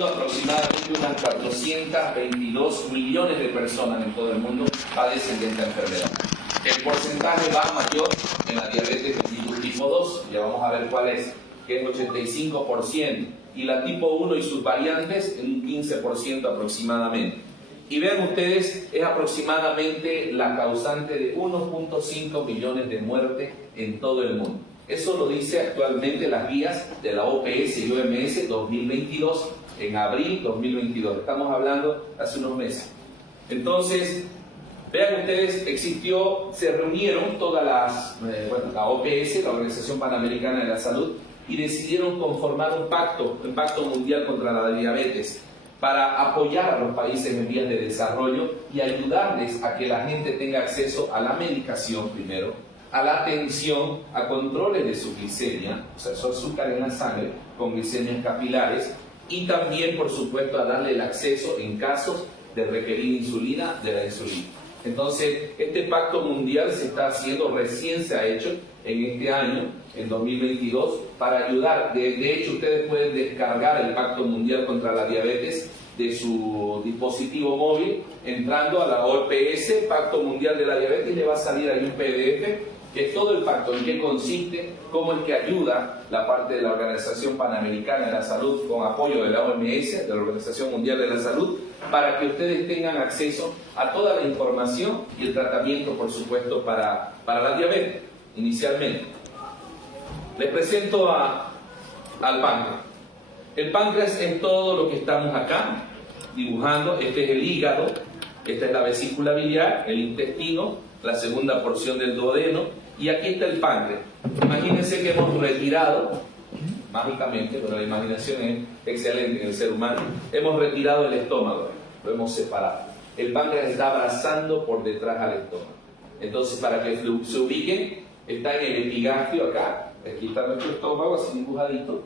Aproximadamente unas 422 millones de personas en todo el mundo padecen de esta enfermedad. El porcentaje va mayor en la diabetes mellitus tipo 2, ya vamos a ver cuál es, que es 85%, y la tipo 1 y sus variantes en un 15% aproximadamente. Y vean ustedes, es aproximadamente la causante de 1.5 millones de muertes en todo el mundo. Eso lo dice actualmente las guías de la OPS y OMS 2022, en abril 2022. Estamos hablando hace unos meses. Entonces, vean ustedes, se reunieron todas la OPS, la Organización Panamericana de la Salud, y decidieron conformar un pacto mundial contra la diabetes, para apoyar a los países en vías de desarrollo y ayudarles a que la gente tenga acceso a la medicación primero, a la atención, a controles de su glicemia, o sea, su azúcar en la sangre con glicemias capilares, y también, por supuesto, a darle el acceso en casos de requerir insulina, de la insulina. Entonces, este pacto mundial se está haciendo, recién se ha hecho en este año, en 2022, para ayudar. De hecho, ustedes pueden descargar el Pacto Mundial contra la Diabetes de su dispositivo móvil, entrando a la OPS, Pacto Mundial de la Diabetes, y le va a salir ahí un PDF, que es todo el pacto, en qué consiste, cómo es que ayuda la parte de la Organización Panamericana de la Salud con apoyo de la OMS, de la Organización Mundial de la Salud, para que ustedes tengan acceso a toda la información y el tratamiento, por supuesto, para la diabetes, inicialmente. Les presento al páncreas. El páncreas es todo lo que estamos acá dibujando. Este es el hígado, esta es la vesícula biliar, el intestino, la segunda porción del duodeno, y aquí está el páncreas. Imagínense que hemos retirado, mágicamente, pero la imaginación es excelente en el ser humano, hemos retirado el estómago, lo hemos separado. El páncreas está abrazando por detrás al estómago. Entonces, para que se ubiquen, está en el epigastrio acá, aquí está nuestro estómago, así dibujadito,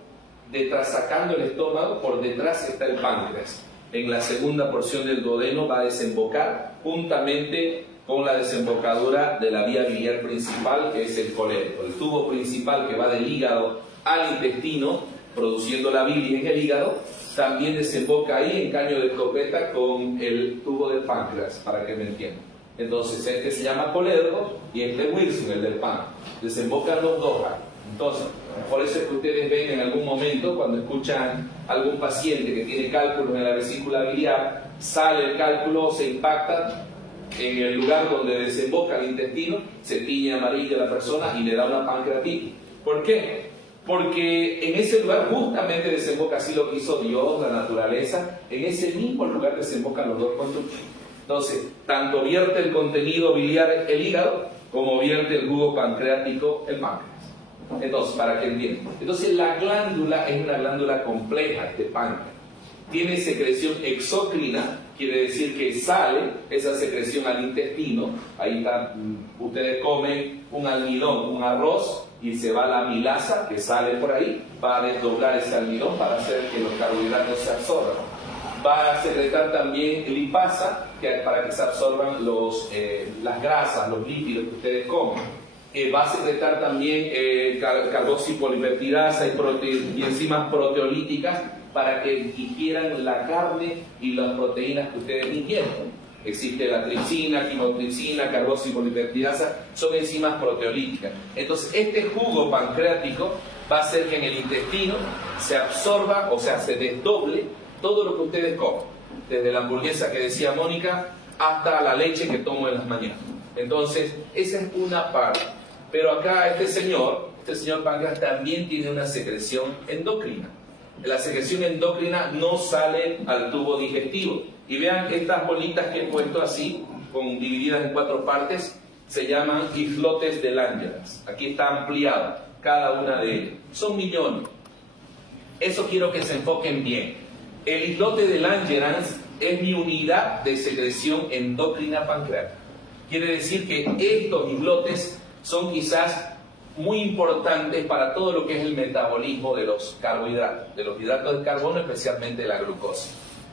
detrás, sacando el estómago, por detrás está el páncreas. En la segunda porción del duodeno va a desembocar juntamente con la desembocadura de la vía biliar principal, que es el colérico. El tubo principal que va del hígado al intestino, produciendo la bilis en el hígado, también desemboca ahí en caño de escopeta con el tubo del páncreas, para que me entiendan. Entonces, este se llama colérico y este Wilson, el del páncreas. Desembocan los dos. Entonces, por eso es que ustedes ven en algún momento, cuando escuchan a algún paciente que tiene cálculos en la vesícula biliar, sale el cálculo, se impacta en el lugar donde desemboca el intestino, se tiñe amarillo a la persona y le da una pancreatitis. ¿Por qué? Porque en ese lugar justamente desemboca, así lo quiso Dios, la naturaleza, en ese mismo lugar desembocan los dos conductos. Entonces, tanto vierte el contenido biliar el hígado, como vierte el jugo pancreático el páncreas. Entonces, para que entiendan. Entonces, la glándula es una glándula compleja, este páncreas. Tiene secreción exócrina, quiere decir que sale esa secreción al intestino. Ahí está, ustedes comen un almidón, un arroz, y se va la amilasa que sale por ahí, va a desdoblar ese almidón para hacer que los carbohidratos se absorban. Va a secretar también lipasa, para que se absorban las grasas, los lípidos que ustedes comen. Va a secretar también carboxipolipeptidasa y enzimas proteolíticas para que digieran la carne y las proteínas que ustedes ingieren. Existe la tripsina, quimotripsina, carboxipolipeptidasa, son enzimas proteolíticas. Entonces, este jugo pancreático va a hacer que en el intestino se absorba, o sea, se desdoble todo lo que ustedes comen, desde la hamburguesa que decía Mónica hasta la leche que tomo en las mañanas. Entonces, esa es una parte. Pero acá este señor páncreas también tiene una secreción endocrina. La secreción endocrina no sale al tubo digestivo. Y vean estas bolitas que he puesto así, divididas en 4 partes, se llaman islotes de Langerhans. Aquí está ampliado cada una de ellas. Son millones. Eso quiero que se enfoquen bien. El islote de Langerhans es mi unidad de secreción endocrina pancreática. Quiere decir que estos islotes son quizás muy importantes para todo lo que es el metabolismo de los carbohidratos, de los hidratos de carbono, especialmente la glucosa.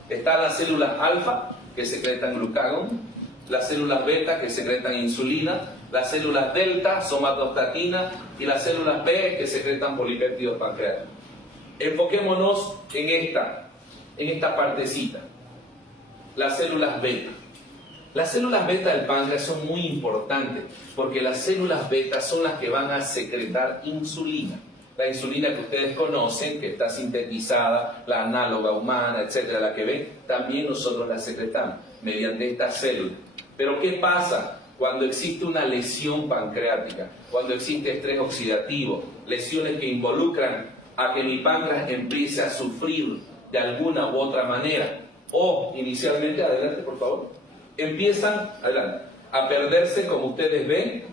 Están las células alfa, que secretan glucagón, las células beta, que secretan insulina, las células delta, somatostatina, y las células B, que secretan polipéptidos pancreáticos. Enfoquémonos en esta. en esta partecita, las células beta. Las células beta del páncreas son muy importantes porque las células beta son las que van a secretar insulina. La insulina que ustedes conocen, que está sintetizada, la análoga humana, etcétera, la que ven, también nosotros la secretamos mediante estas células. Pero ¿qué pasa cuando existe una lesión pancreática? Cuando existe estrés oxidativo, lesiones que involucran a que mi páncreas empiece a sufrir de alguna u otra manera, o inicialmente, adelante por favor, empiezan, adelante, a perderse, como ustedes ven,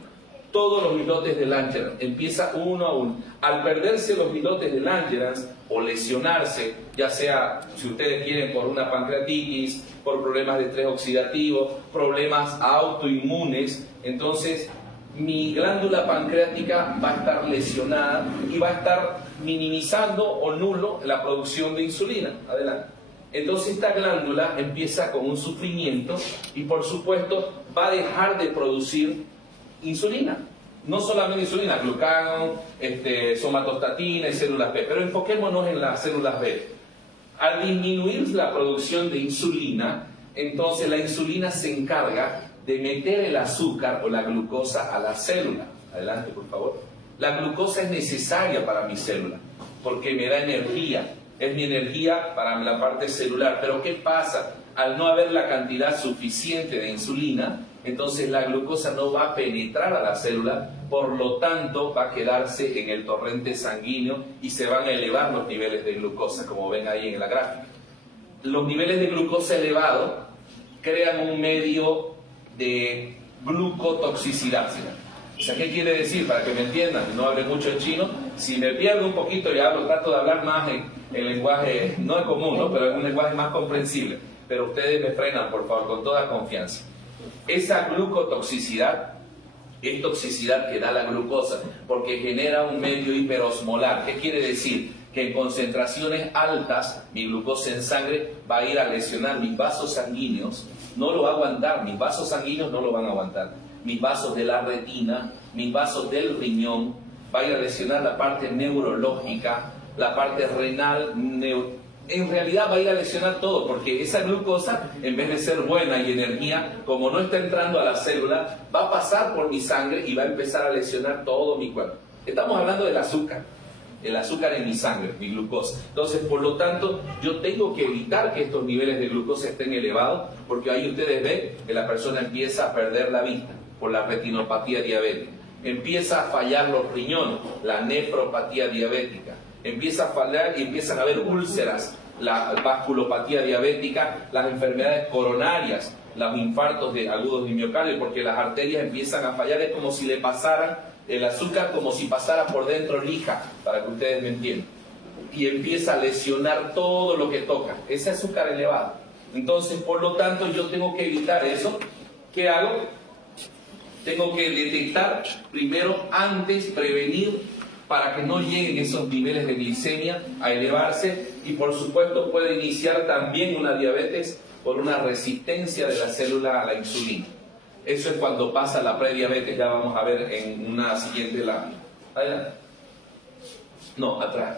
todos los islotes de Langerhans, empieza uno a uno. Al perderse los islotes de Langerhans o lesionarse, ya sea, si ustedes quieren, por una pancreatitis, por problemas de estrés oxidativo, problemas autoinmunes, entonces mi glándula pancreática va a estar lesionada y va a estar minimizando o nulo la producción de insulina. Adelante. Entonces esta glándula empieza con un sufrimiento y por supuesto va a dejar de producir insulina. No solamente insulina, glucagón, somatostatina y células B, pero enfoquémonos en las células B. Al disminuir la producción de insulina, entonces la insulina se encarga de meter el azúcar o la glucosa a la célula. Adelante, por favor. La glucosa es necesaria para mi célula porque me da energía. Es mi energía para la parte celular. Pero ¿qué pasa? Al no haber la cantidad suficiente de insulina, entonces la glucosa no va a penetrar a la célula, por lo tanto va a quedarse en el torrente sanguíneo y se van a elevar los niveles de glucosa, como ven ahí en la gráfica. Los niveles de glucosa elevados crean un medio de glucotoxicidad. O sea, ¿qué quiere decir? Para que me entiendan, no hable mucho en chino, si me pierdo un poquito y hablo, trato de hablar más en lenguaje, no es común, ¿no? Pero es un lenguaje más comprensible. Pero ustedes me frenan, por favor, con toda confianza. Esa glucotoxicidad es toxicidad que da la glucosa, porque genera un medio hiperosmolar. ¿Qué quiere decir? Que en concentraciones altas, mi glucosa en sangre va a ir a lesionar mis vasos sanguíneos, no lo va a aguantar, mis vasos sanguíneos no lo van a aguantar. Mis vasos de la retina, mis vasos del riñón, va a ir a lesionar la parte neurológica, la parte renal, en realidad va a ir a lesionar todo, porque esa glucosa, en vez de ser buena y energía, como no está entrando a la célula, va a pasar por mi sangre y va a empezar a lesionar todo mi cuerpo. Estamos hablando del azúcar en mi sangre, mi glucosa. Entonces, por lo tanto, yo tengo que evitar que estos niveles de glucosa estén elevados, porque ahí ustedes ven que la persona empieza a perder la vista por la retinopatía diabética. Empieza a fallar los riñones, la nefropatía diabética. Empieza a fallar y empiezan a haber úlceras, la vasculopatía diabética, las enfermedades coronarias, los infartos agudos de miocardio, porque las arterias empiezan a fallar. Es como si le pasaran el azúcar, como si pasara por dentro lija, para que ustedes me entiendan. Y empieza a lesionar todo lo que toca, ese azúcar elevado. Entonces, por lo tanto, yo tengo que evitar eso. ¿Qué hago? Tengo que detectar primero, antes, prevenir, para que no lleguen esos niveles de glicemia a elevarse, y por supuesto puede iniciar también una diabetes por una resistencia de la célula a la insulina. Eso es cuando pasa la prediabetes, ya vamos a ver en una siguiente lámina. Adelante. No, atrás.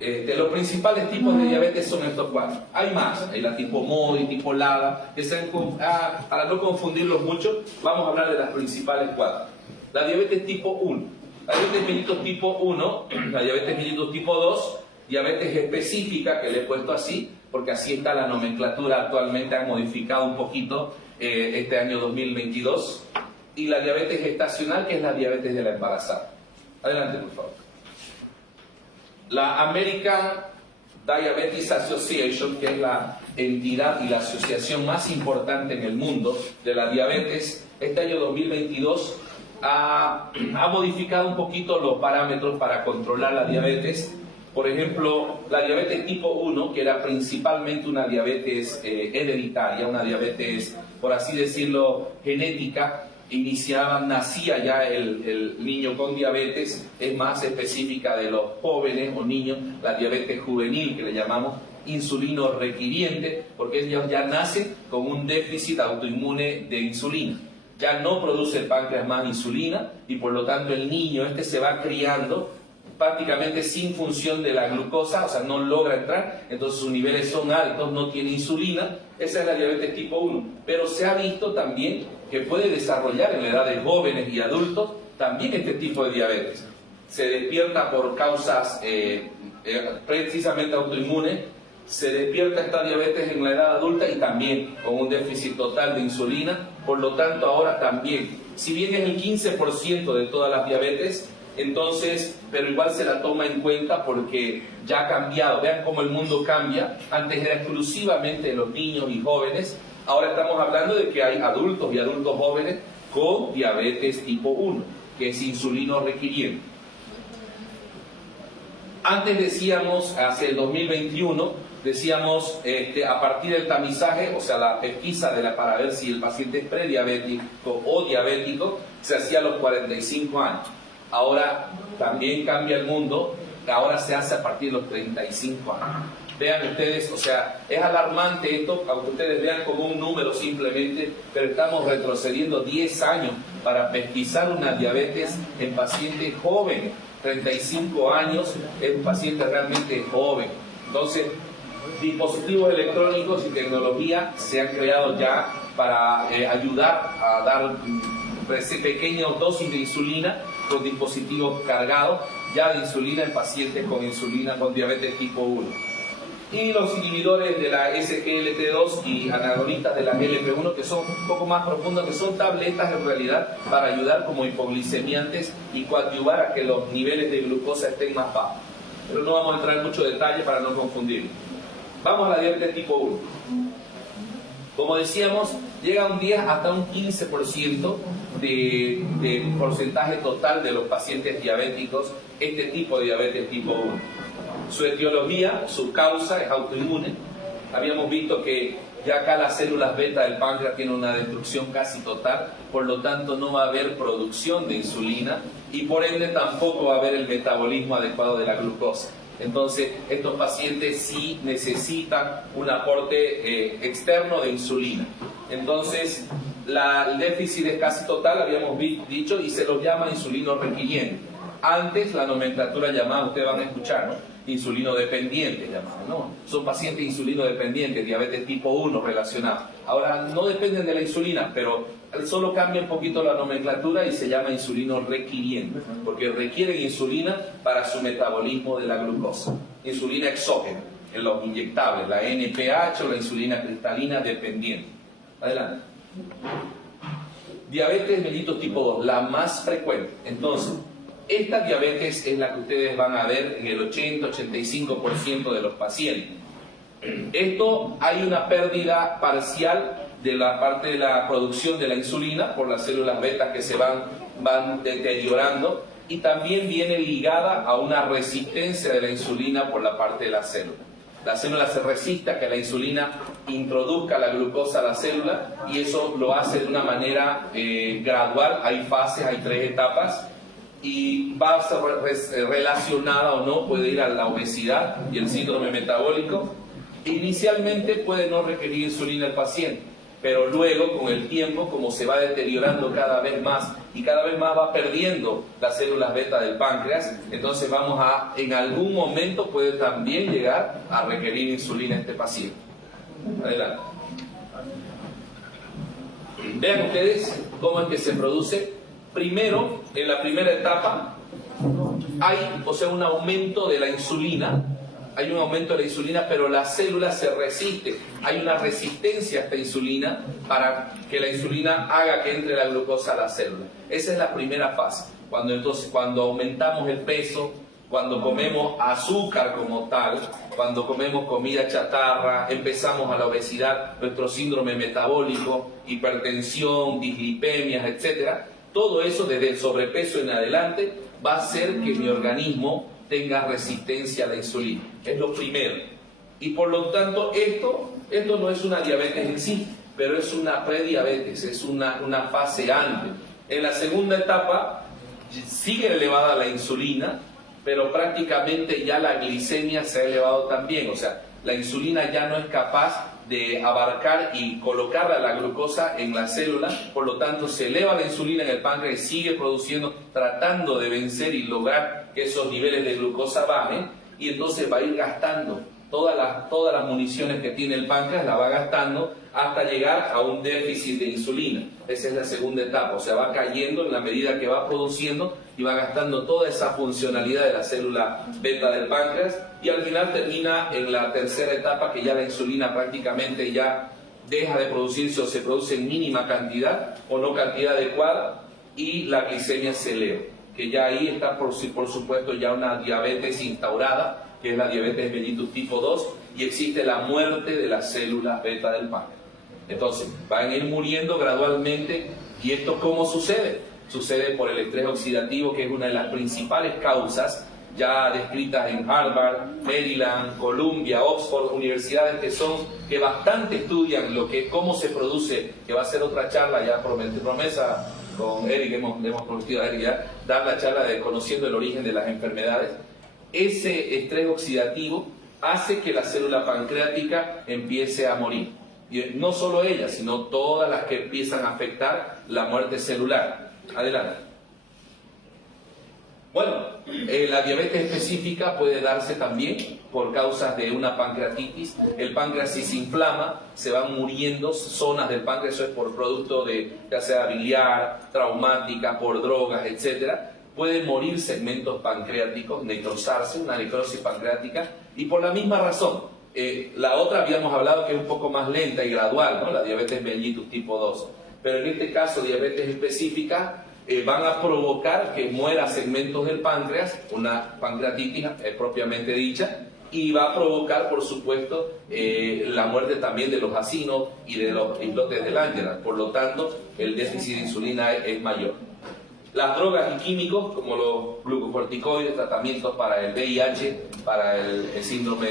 Los principales tipos de diabetes son estos cuatro. Hay más, hay la tipo MODY, tipo LADA, que para no confundirlos mucho, vamos a hablar de las principales cuatro. La diabetes tipo 1, la diabetes mellitus tipo 1, la diabetes mellitus tipo 2, diabetes específica, que le he puesto así, porque así está la nomenclatura actualmente, han modificado un poquito este año 2022, y la diabetes gestacional, que es la diabetes de la embarazada. Adelante, por favor. La American Diabetes Association, que es la entidad y la asociación más importante en el mundo de la diabetes, este año 2022 ha modificado un poquito los parámetros para controlar la diabetes. Por ejemplo, la diabetes tipo 1, que era principalmente una diabetes hereditaria, una diabetes, por así decirlo, genética, nacía ya el niño con diabetes, es más específica de los jóvenes o niños, la diabetes juvenil, que le llamamos insulino requiriente, porque ellos ya nacen con un déficit autoinmune de insulina. Ya no produce el páncreas más insulina y por lo tanto el niño se va criando prácticamente sin función de la glucosa, o sea, no logra entrar, entonces sus niveles son altos, no tiene insulina. Esa es la diabetes tipo 1. Pero se ha visto también que puede desarrollar en la edad de jóvenes y adultos también este tipo de diabetes. Se despierta por causas precisamente autoinmunes, se despierta esta diabetes en la edad adulta y también con un déficit total de insulina. Por lo tanto, ahora también, si bien es el 15% de todas las diabetes, entonces, pero igual se la toma en cuenta porque ya ha cambiado. Vean cómo el mundo cambia. Antes era exclusivamente los niños y jóvenes. Ahora estamos hablando de que hay adultos y adultos jóvenes con diabetes tipo 1, que es insulino requiriente. Antes decíamos, hacia el 2021, decíamos a partir del tamizaje, o sea, la pesquisa para ver si el paciente es prediabético o diabético, se hacía a los 45 años. Ahora también cambia el mundo, ahora se hace a partir de los 35 años. Vean ustedes, o sea, es alarmante esto, aunque ustedes vean como un número simplemente, pero estamos retrocediendo 10 años para pesquisar una diabetes en pacientes jóvenes. 35 años es un paciente realmente joven. Entonces, dispositivos electrónicos y tecnología se han creado ya para ayudar a dar pequeñas dosis de insulina con dispositivos cargados ya de insulina en pacientes con insulina con diabetes tipo 1. Y los inhibidores de la SGLT2 y antagonistas de la GLP-1, que son un poco más profundos, que son tabletas en realidad para ayudar como hipoglicemiantes y coadyuvar a que los niveles de glucosa estén más bajos. Pero no vamos a entrar en mucho detalle para no confundir. Vamos a la diabetes tipo 1. Como decíamos, llega un 10 hasta un 15% de porcentaje total de los pacientes diabéticos, este tipo de diabetes tipo 1. Su etiología, su causa es autoinmune. Habíamos visto que ya acá las células beta del páncreas tienen una destrucción casi total, por lo tanto no va a haber producción de insulina y por ende tampoco va a haber el metabolismo adecuado de la glucosa. Entonces, estos pacientes sí necesitan un aporte externo de insulina. Entonces, el déficit es casi total, habíamos dicho, y se los llama insulino requiriente. Antes la nomenclatura llamada, ustedes van a escuchar, ¿no? Insulino dependiente llamado, ¿no? Son pacientes insulino dependientes, diabetes tipo 1 relacionados. Ahora no dependen de la insulina, pero solo cambia un poquito la nomenclatura y se llama insulino requiriente, porque requieren insulina para su metabolismo de la glucosa. Insulina exógena, en los inyectables, la NPH o la insulina cristalina dependiente. Adelante. Diabetes mellitus tipo 2, la más frecuente. Entonces, esta diabetes es la que ustedes van a ver en el 80-85% de los pacientes. Esto hay una pérdida parcial de la parte de la producción de la insulina por las células beta que se van deteriorando y también viene ligada a una resistencia de la insulina por la parte de la célula. La célula se resiste a que la insulina introduzca la glucosa a la célula y eso lo hace de una manera gradual. Hay fases, hay 3 etapas. Y va a ser relacionada o no, puede ir a la obesidad y el síndrome metabólico. Inicialmente puede no requerir insulina el paciente, pero luego con el tiempo, como se va deteriorando cada vez más y cada vez más va perdiendo las células beta del páncreas, entonces en algún momento puede también llegar a requerir insulina este paciente. Adelante. Vean ustedes cómo es que se produce. Primero, en la primera etapa, hay un aumento de la insulina, pero la célula se resiste, hay una resistencia a esta insulina para que la insulina haga que entre la glucosa a la célula. Esa es la primera fase, cuando aumentamos el peso, cuando comemos azúcar como tal, cuando comemos comida chatarra, empezamos a la obesidad, nuestro síndrome metabólico, hipertensión, dislipemias, etcétera. Todo eso desde el sobrepeso en adelante va a hacer que mi organismo tenga resistencia a la insulina. Es lo primero. Y por lo tanto esto no es una diabetes en sí, pero es una prediabetes, es una fase antes. En la segunda etapa sigue elevada la insulina, pero prácticamente ya la glicemia se ha elevado también. O sea, la insulina ya no es capaz de abarcar y colocar la glucosa en la célula, por lo tanto se eleva la insulina en el páncreas y sigue produciendo, tratando de vencer y lograr que esos niveles de glucosa bajen, y entonces va a ir gastando todas las municiones que tiene el páncreas, la va gastando hasta llegar a un déficit de insulina. Esa es la segunda etapa, o sea, va cayendo en la medida que va produciendo y va gastando toda esa funcionalidad de la célula beta del páncreas, y al final termina en la tercera etapa, que ya la insulina prácticamente ya deja de producirse o se produce en mínima cantidad o no cantidad adecuada, y la glicemia se eleva, que ya ahí está por supuesto ya una diabetes instaurada, que es la diabetes mellitus tipo 2, y existe la muerte de las células beta del páncreas. Entonces, van a ir muriendo gradualmente. ¿Y esto cómo sucede? Sucede por el estrés oxidativo, que es una de las principales causas ya descritas en Harvard, Maryland, Columbia, Oxford, universidades que bastante estudian cómo se produce, que va a ser otra charla ya promesa con Eric, hemos prometido a Eric ya dar la charla de conociendo el origen de las enfermedades. Ese estrés oxidativo hace que la célula pancreática empiece a morir. Y no solo ella, sino todas las que empiezan a afectar la muerte celular. Adelante. Bueno, la diabetes específica puede darse también por causas de una pancreatitis. El páncreas, si se inflama, se van muriendo zonas del páncreas, eso es por producto de ya sea biliar, traumática, por drogas, etcétera. Pueden morir segmentos pancreáticos, necrosarse, una necrosis pancreática, y por la misma razón. La otra habíamos hablado que es un poco más lenta y gradual, ¿no? La diabetes mellitus tipo 2. Pero en este caso, diabetes específica, van a provocar que muera segmentos del páncreas, una pancreatitis propiamente dicha, y va a provocar, por supuesto, la muerte también de los acinos y de los islotes del Langerhans. Por lo tanto, el déficit de insulina es mayor. Las drogas y químicos, como los glucocorticoides, tratamientos para el VIH, para el síndrome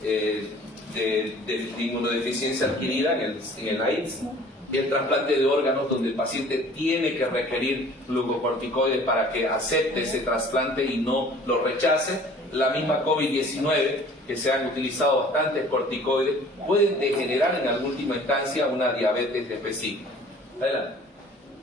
de inmunodeficiencia adquirida en el AIDS, el trasplante de órganos, donde el paciente tiene que requerir glucocorticoides para que acepte ese trasplante y no lo rechace. La misma COVID-19, que se han utilizado bastantes corticoides, pueden degenerar en última instancia una diabetes específica. Adelante.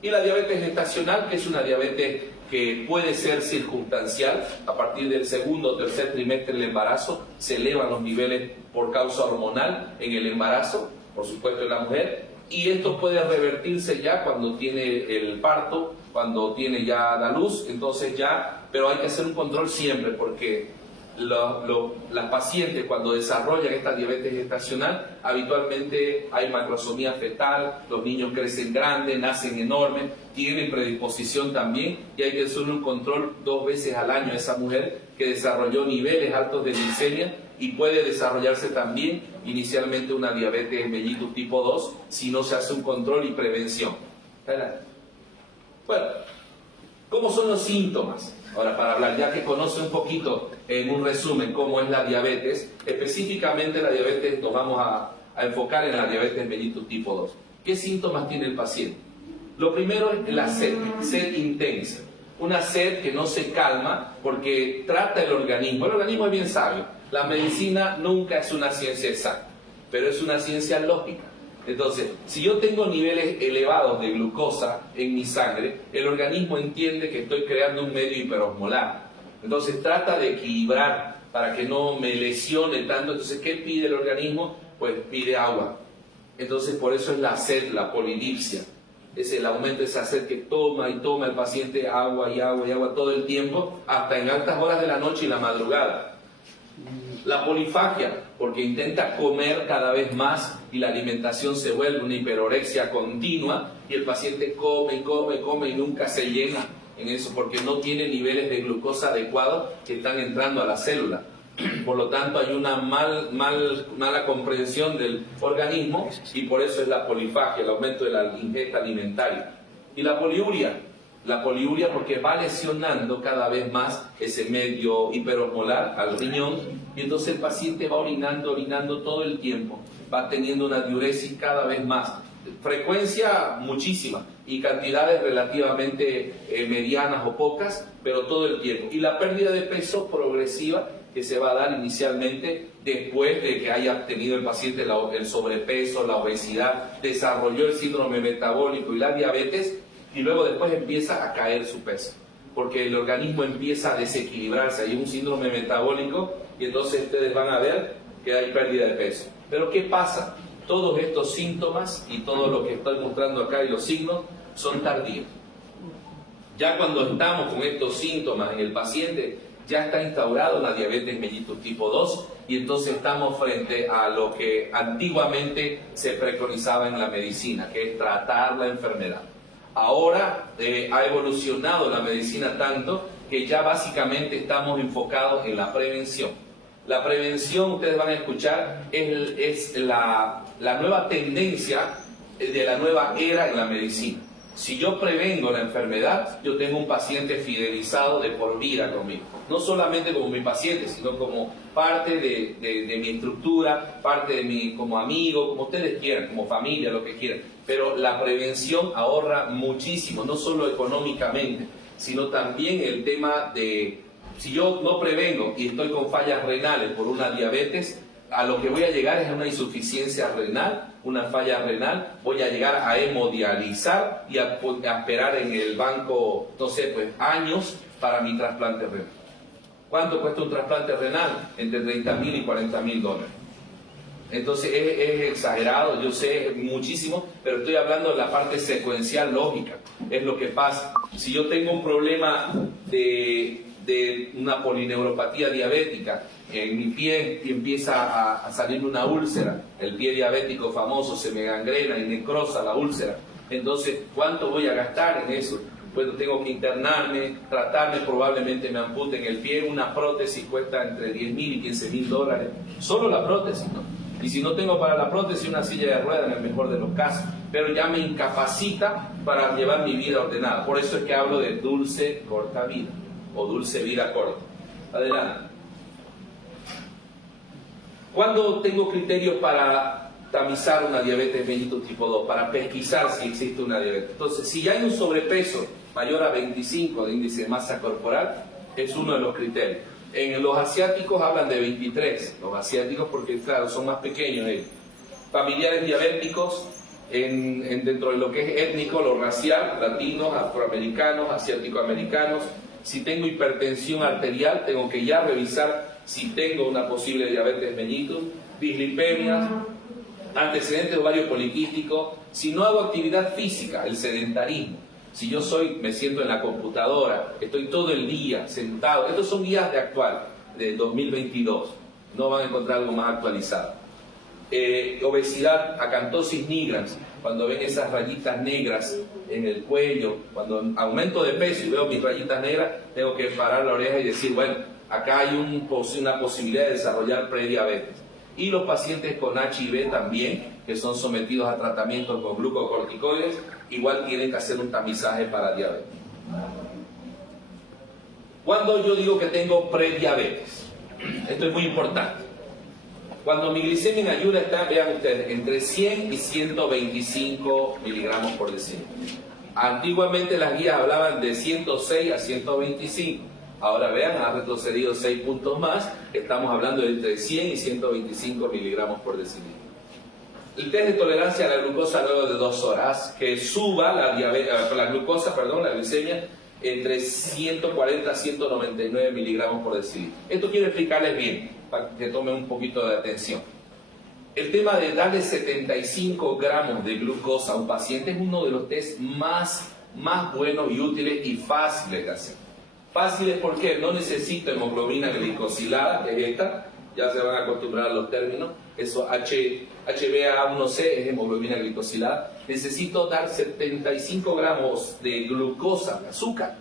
Y la diabetes gestacional, que es una diabetes que puede ser circunstancial. A partir del segundo o tercer trimestre del embarazo se elevan los niveles por causa hormonal en el embarazo, por supuesto en la mujer, y esto puede revertirse ya cuando tiene el parto, cuando tiene ya la luz, entonces ya, pero hay que hacer un control siempre, porque las pacientes cuando desarrollan esta diabetes gestacional, habitualmente hay macrosomía fetal, los niños crecen grandes, nacen enormes, tienen predisposición también, y hay que hacer un control 2 veces al año a esa mujer que desarrolló niveles altos de glicemia, y puede desarrollarse también inicialmente una diabetes mellitus tipo 2 si no se hace un control y prevención. Bueno, ¿cómo son los síntomas? Ahora, para hablar, ya que conoce un poquito en un resumen cómo es la diabetes, específicamente la diabetes, nos vamos a enfocar en la diabetes mellitus tipo 2. ¿Qué síntomas tiene el paciente? Lo primero es la sed intensa. Una sed que no se calma porque trata el organismo. El organismo es bien sabio. La medicina nunca es una ciencia exacta, pero es una ciencia lógica. Entonces, si yo tengo niveles elevados de glucosa en mi sangre, el organismo entiende que estoy creando un medio hiperosmolar. Entonces trata de equilibrar para que no me lesione tanto. Entonces, ¿qué pide el organismo? Pues pide agua. Entonces, por eso es la sed, la polidipsia. Es el aumento de esa sed que toma y toma el paciente agua y agua y agua todo el tiempo, hasta en altas horas de la noche y la madrugada. La polifagia, porque intenta comer cada vez más y la alimentación se vuelve una hiperorexia continua y el paciente come y come y come y nunca se llena en eso porque no tiene niveles de glucosa adecuados que están entrando a la célula. Por lo tanto, hay una mala comprensión del organismo y por eso es la polifagia, el aumento de la ingesta alimentaria. Y la poliuria porque va lesionando cada vez más ese medio hiperosmolar al riñón y entonces el paciente va orinando todo el tiempo, va teniendo una diuresis cada vez más, frecuencia muchísima y cantidades relativamente medianas o pocas, pero todo el tiempo. Y la pérdida de peso progresiva que se va a dar inicialmente después de que haya tenido el paciente el sobrepeso, la obesidad, desarrolló el síndrome metabólico y la diabetes, y luego después empieza a caer su peso. porque el organismo empieza a desequilibrarse, hay un síndrome metabólico y entonces ustedes van a ver que hay pérdida de peso. Pero ¿qué pasa? Todos estos síntomas y todo lo que estoy mostrando acá y los signos son tardíos. Ya cuando estamos con estos síntomas en el paciente, ya está instaurado la diabetes mellitus tipo 2 y entonces estamos frente a lo que antiguamente se preconizaba en la medicina, que es tratar la enfermedad. Ahora ha evolucionado la medicina tanto que ya básicamente estamos enfocados en la prevención. La prevención, ustedes van a escuchar, es la nueva tendencia de la nueva era en la medicina. Si yo prevengo la enfermedad, yo tengo un paciente fidelizado de por vida conmigo. No solamente como mi paciente, sino como parte de mi estructura, parte de mi, como amigo, como ustedes quieran, como familia, lo que quieran. Pero la prevención ahorra muchísimo, no solo económicamente, sino también el tema de, si yo no prevengo y estoy con fallas renales por una diabetes, a lo que voy a llegar es a una insuficiencia renal, una falla renal, voy a llegar a hemodializar y a esperar en el banco, no sé, pues años para mi trasplante renal. ¿Cuánto cuesta un trasplante renal? Entre 30.000 y 40.000 dólares. Entonces es exagerado, yo sé, muchísimo, pero estoy hablando de la parte secuencial lógica. Es lo que pasa. Si yo tengo un problema de una polineuropatía diabética en mi pie y empieza a salir una úlcera, el pie diabético famoso se me gangrena y necrosa la úlcera, entonces ¿cuánto voy a gastar en eso? Pues tengo que internarme, tratarme, probablemente me amputen el pie, una prótesis cuesta entre 10.000 y 15.000 dólares, solo la prótesis, ¿no? Y si no tengo para la prótesis, una silla de ruedas en el mejor de los casos, pero ya me incapacita para llevar mi vida ordenada. Por eso es que hablo de dulce corta vida, o dulce vida corta. Adelante. ¿Cuándo tengo criterios para tamizar una diabetes mellitus tipo 2? Para pesquisar si existe una diabetes. Entonces, si hay un sobrepeso mayor a 25 de índice de masa corporal, es uno de los criterios. En los asiáticos hablan de 23, los asiáticos porque, claro, son más pequeños ellos. Familiares diabéticos, dentro de lo que es étnico, lo racial, latinos, afroamericanos, asiático-americanos. Si tengo hipertensión arterial, tengo que ya revisar si tengo una posible diabetes mellitus, dislipemias, antecedentes de ovario poliquístico. Si no hago actividad física, el sedentarismo. Si yo me siento en la computadora, estoy todo el día sentado. Estos son guías de actual, de 2022. No van a encontrar algo más actualizado. Obesidad, acantosis nigrans. Cuando ven esas rayitas negras en el cuello, cuando aumento de peso y veo mis rayitas negras, tengo que parar la oreja y decir, bueno, acá hay una posibilidad de desarrollar prediabetes. Y los pacientes con HIV también, que son sometidos a tratamientos con glucocorticoides, igual tienen que hacer un tamizaje para diabetes. Cuando yo digo que tengo prediabetes, esto es muy importante. Cuando mi glicemia en ayuda está, vean ustedes, entre 100 y 125 miligramos por decilitro. Antiguamente las guías hablaban de 106 a 125. Ahora vean, ha retrocedido 6 puntos más. Estamos hablando de entre 100 y 125 miligramos por decilitro. El test de tolerancia a la glucosa luego de 2 horas, que suba la glicemia, entre 140 a 199 miligramos por decilitro. Esto quiero explicarles bien, para que tomen un poquito de atención. El tema de darle 75 gramos de glucosa a un paciente es uno de los test más buenos y útiles y fáciles de hacer. Fáciles porque no necesito hemoglobina glicosilada, que es esta, ya se van a acostumbrar a los términos, eso HbA1c es hemoglobina glicosilada. Necesito dar 75 gramos de glucosa, de azúcar,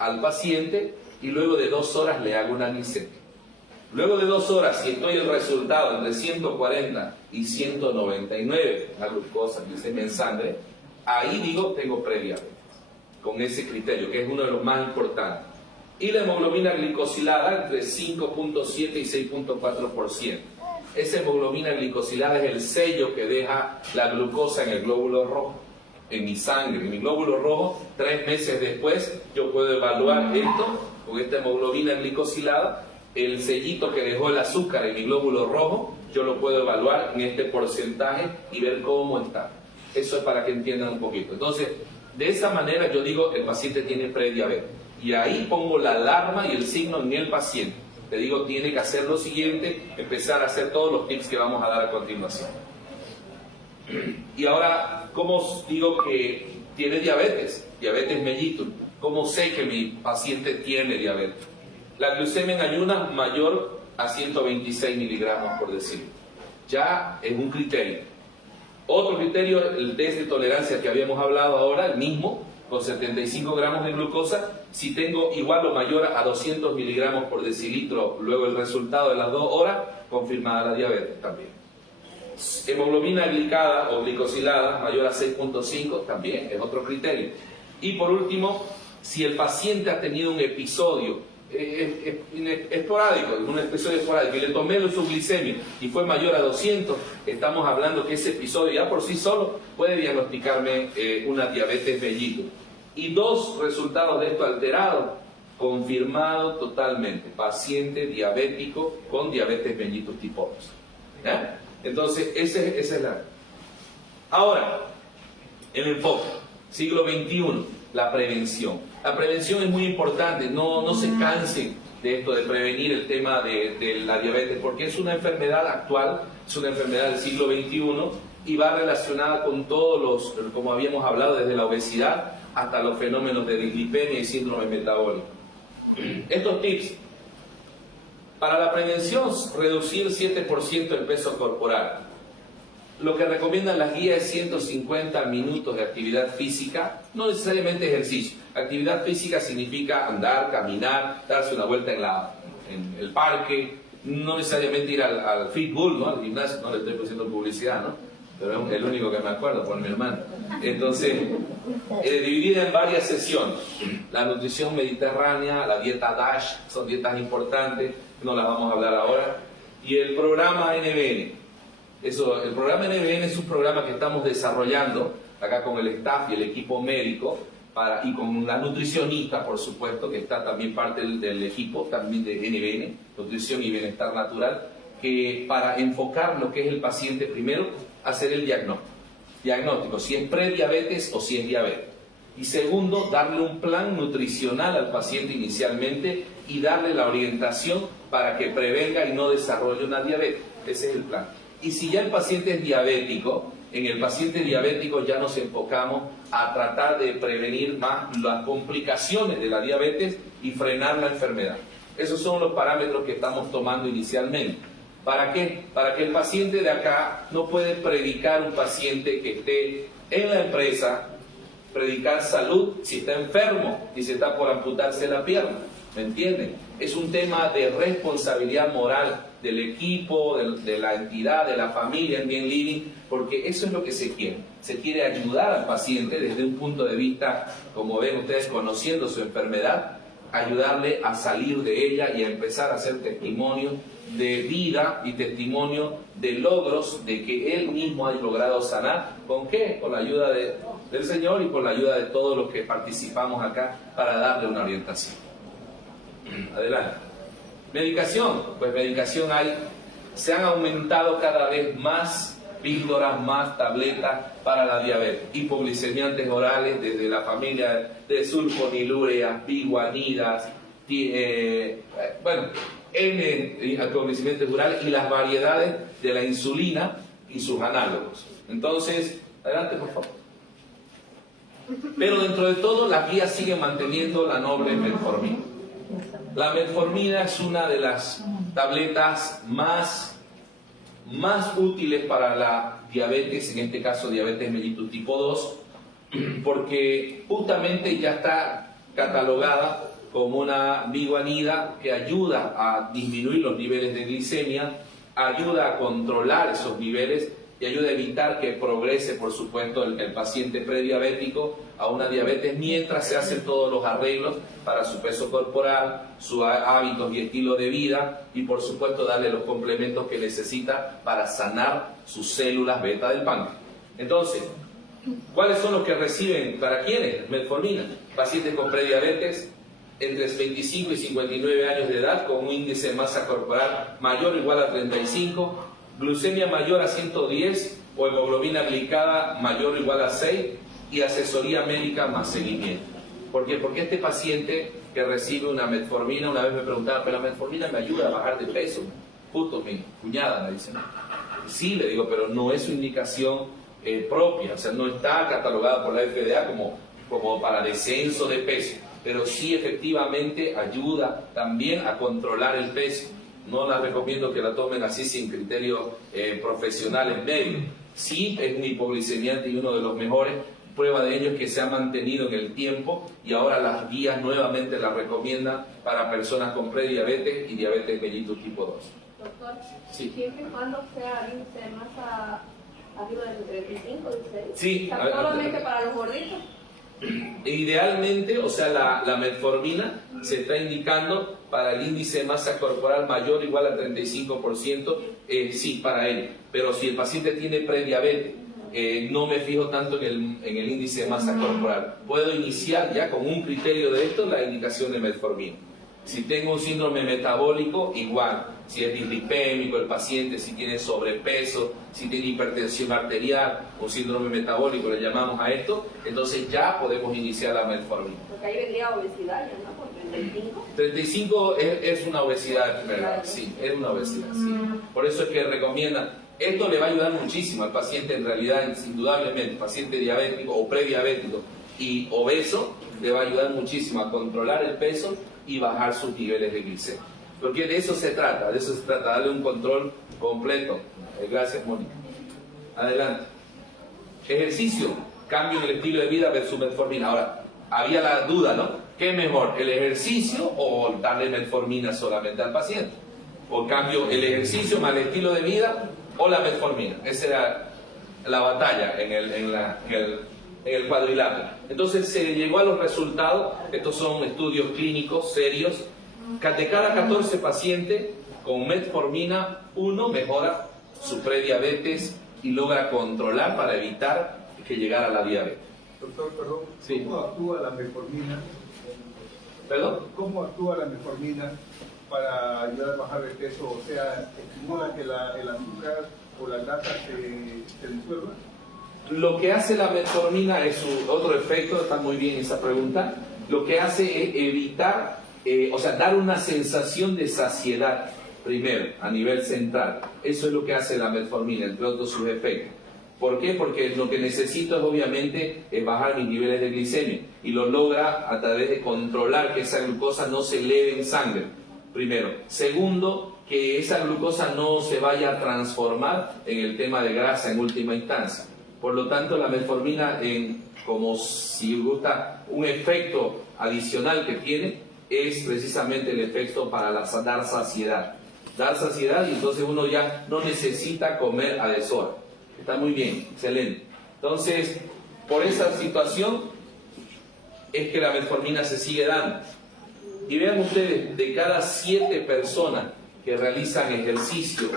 al paciente y luego de 2 horas le hago una glicemia. Luego de 2 horas, si estoy el resultado entre 140 y 199, la glucosa, glicemia en sangre, ahí digo tengo prediabetes, con ese criterio, que es uno de los más importantes. Y la hemoglobina glicosilada entre 5.7 y 6.4%. Esa hemoglobina glicosilada es el sello que deja la glucosa en el glóbulo rojo, en mi sangre, en mi glóbulo rojo. 3 meses después yo puedo evaluar esto con esta hemoglobina glicosilada. El sellito que dejó el azúcar en mi glóbulo rojo, yo lo puedo evaluar en este porcentaje y ver cómo está. Eso es para que entiendan un poquito. Entonces, de esa manera yo digo, el paciente tiene prediabetes. Y ahí pongo la alarma y el signo en el paciente. Te digo, tiene que hacer lo siguiente, empezar a hacer todos los tips que vamos a dar a continuación. Y ahora, ¿cómo digo que tiene diabetes? Diabetes mellitus. ¿Cómo sé que mi paciente tiene diabetes? La glucemia en ayunas mayor a 126 miligramos, por decirlo. Ya es un criterio. Otro criterio, el test de tolerancia que habíamos hablado ahora, el mismo, con 75 gramos de glucosa. Si tengo igual o mayor a 200 miligramos por decilitro, luego el resultado de las 2 horas, confirmada la diabetes también. Hemoglobina glicada o glicosilada mayor a 6.5, también es otro criterio. Y por último, si el paciente ha tenido un episodio esporádico, un episodio esporádico, y le tomé el subglicemia y fue mayor a 200, estamos hablando que ese episodio ya por sí solo puede diagnosticarme una diabetes mellitus. Y 2 resultados de esto alterados, confirmado totalmente, paciente diabético con diabetes mellitus tipo 2. ¿Ya? Entonces, esa es la... Ahora, el enfoque, siglo XXI, la prevención. La prevención es muy importante, no se cansen de esto, de prevenir el tema de la diabetes, porque es una enfermedad actual, es una enfermedad del siglo XXI y va relacionada con todos los, como habíamos hablado, desde la obesidad hasta los fenómenos de dislipemia y síndrome metabólico. Estos tips. Para la prevención, reducir 7% el peso corporal. Lo que recomiendan las guías es 150 minutos de actividad física, no necesariamente ejercicio. Actividad física significa andar, caminar, darse una vuelta en el parque, no necesariamente ir al fitbull, ¿no? Al gimnasio, no le estoy haciendo publicidad, ¿no? Pero es el único que me acuerdo por mi hermano. Entonces, dividida en varias sesiones. La nutrición mediterránea, la dieta DASH, son dietas importantes, no las vamos a hablar ahora. Y el programa NBN. El programa NBN es un programa que estamos desarrollando acá con el staff y el equipo médico y con la nutricionista, por supuesto, que está también parte del equipo también de NBN, Nutrición y Bienestar Natural, que para enfocar lo que es el paciente primero, hacer el diagnóstico, si es prediabetes o si es diabetes. Y segundo, darle un plan nutricional al paciente inicialmente y darle la orientación para que prevenga y no desarrolle una diabetes. Ese es el plan. Y si ya el paciente es diabético, en el paciente diabético ya nos enfocamos a tratar de prevenir más las complicaciones de la diabetes y frenar la enfermedad. Esos son los parámetros que estamos tomando inicialmente. ¿Para qué? Para que el paciente de acá no puede predicar un paciente que esté en la empresa, predicar salud si está enfermo y se está por amputarse la pierna. ¿Me entienden? Es un tema de responsabilidad moral del equipo, de la entidad, de la familia en Bien Living, porque eso es lo que se quiere. Se quiere ayudar al paciente desde un punto de vista, como ven ustedes, conociendo su enfermedad, ayudarle a salir de ella y a empezar a hacer testimonio de vida y testimonio de logros de que él mismo ha logrado sanar. ¿Con qué? Con la ayuda del Señor y con la ayuda de todos los que participamos acá para darle una orientación. Adelante. Medicación. Pues medicación se han aumentado cada vez más píldoras, más tabletas para la diabetes. Hipoglicemiantes orales desde la familia de sulfonilureas, biguanidas, hipoglicemiantes orales y las variedades de la insulina y sus análogos. Entonces, adelante por favor. Pero dentro de todo, las guías siguen manteniendo la noble metformina. La metformina es una de las tabletas más útiles para la diabetes, en este caso diabetes mellitus tipo 2, porque justamente ya está catalogada como una biguanida que ayuda a disminuir los niveles de glicemia, ayuda a controlar esos niveles y ayuda a evitar que progrese, por supuesto, el paciente prediabético a una diabetes mientras se hacen todos los arreglos para su peso corporal, sus hábitos y estilo de vida y, por supuesto, darle los complementos que necesita para sanar sus células beta del páncreas. Entonces, ¿cuáles son los que reciben? ¿Para quiénes? Metformina. Pacientes con prediabetes entre 25 y 59 años de edad con un índice de masa corporal mayor o igual a 35, glucemia mayor a 110 o hemoglobina glicada mayor o igual a 6 y asesoría médica más seguimiento. ¿Por qué? Porque este paciente que recibe una metformina, una vez me preguntaba, pero la metformina me ayuda a bajar de peso. Justo mi cuñada me dice, no. Sí, le digo, pero no es su indicación propia, o sea, no está catalogada por la FDA como para descenso de peso, pero sí efectivamente ayuda también a controlar el peso. No la recomiendo que la tomen así sin criterios profesionales médicos. Sí, es un hipoglicemiante y uno de los mejores. Prueba de ello es que se ha mantenido en el tiempo y ahora las guías nuevamente la recomiendan para personas con prediabetes y diabetes mellitus tipo 2. Doctor, sí. ¿siempre y cuando sea índice de masa arriba de 35, 16? Sí. ¿Solamente para los gorditos? Idealmente, o sea, la metformina se está indicando para el índice de masa corporal mayor o igual a 35%, sí, para él. Pero si el paciente tiene prediabetes, no me fijo tanto en el índice de masa corporal. Puedo iniciar ya con un criterio de esto la indicación de metformina. Si tengo un síndrome metabólico, igual. Si es dislipémico el paciente, si tiene sobrepeso, si tiene hipertensión arterial o síndrome metabólico, le llamamos a esto, entonces ya podemos iniciar la metformina. Porque ahí vendría obesidad, ¿no? Por 35. 35 es una obesidad, ¿verdad? Sí, es una obesidad, sí. Por eso es que recomiendan. Esto le va a ayudar muchísimo al paciente, en realidad, indudablemente, paciente diabético o prediabético y obeso, le va a ayudar muchísimo a controlar el peso y bajar sus niveles de glicemia. Porque de eso se trata, darle un control completo. Gracias, Mónica. Adelante. Ejercicio, cambio en el estilo de vida versus metformina. Ahora, había la duda, ¿no? ¿Qué es mejor, el ejercicio o darle metformina solamente al paciente? O cambio, el ejercicio más el estilo de vida o la metformina. Esa era la batalla en el cuadrilátero. Entonces se llegó a los resultados. Estos son estudios clínicos serios. De cada 14 pacientes con metformina, uno mejora su prediabetes y logra controlar para evitar que llegara a la diabetes. Doctor, perdón, Sí. ¿cómo actúa la metformina? ¿Perdón? ¿Cómo actúa la metformina para ayudar a bajar de peso? O sea, ¿estimula que el azúcar o la grasa se disuelva? Lo que hace la metformina es otro efecto, está muy bien esa pregunta. Lo que hace es evitar, o sea, dar una sensación de saciedad, primero, a nivel central. Eso es lo que hace la metformina, entre otros sus efectos. ¿Por qué? Porque lo que necesito es obviamente bajar mis niveles de glicemia y lo logra a través de controlar que esa glucosa no se eleve en sangre, primero. Segundo, que esa glucosa no se vaya a transformar en el tema de grasa en última instancia. Por lo tanto, la metformina, como si gusta, un efecto adicional que tiene es precisamente el efecto para dar saciedad. Dar saciedad y entonces uno ya no necesita comer a deshora. Está muy bien, excelente. Entonces, por esa situación es que la metformina se sigue dando. Y vean ustedes, de cada 7 personas que realizan ejercicio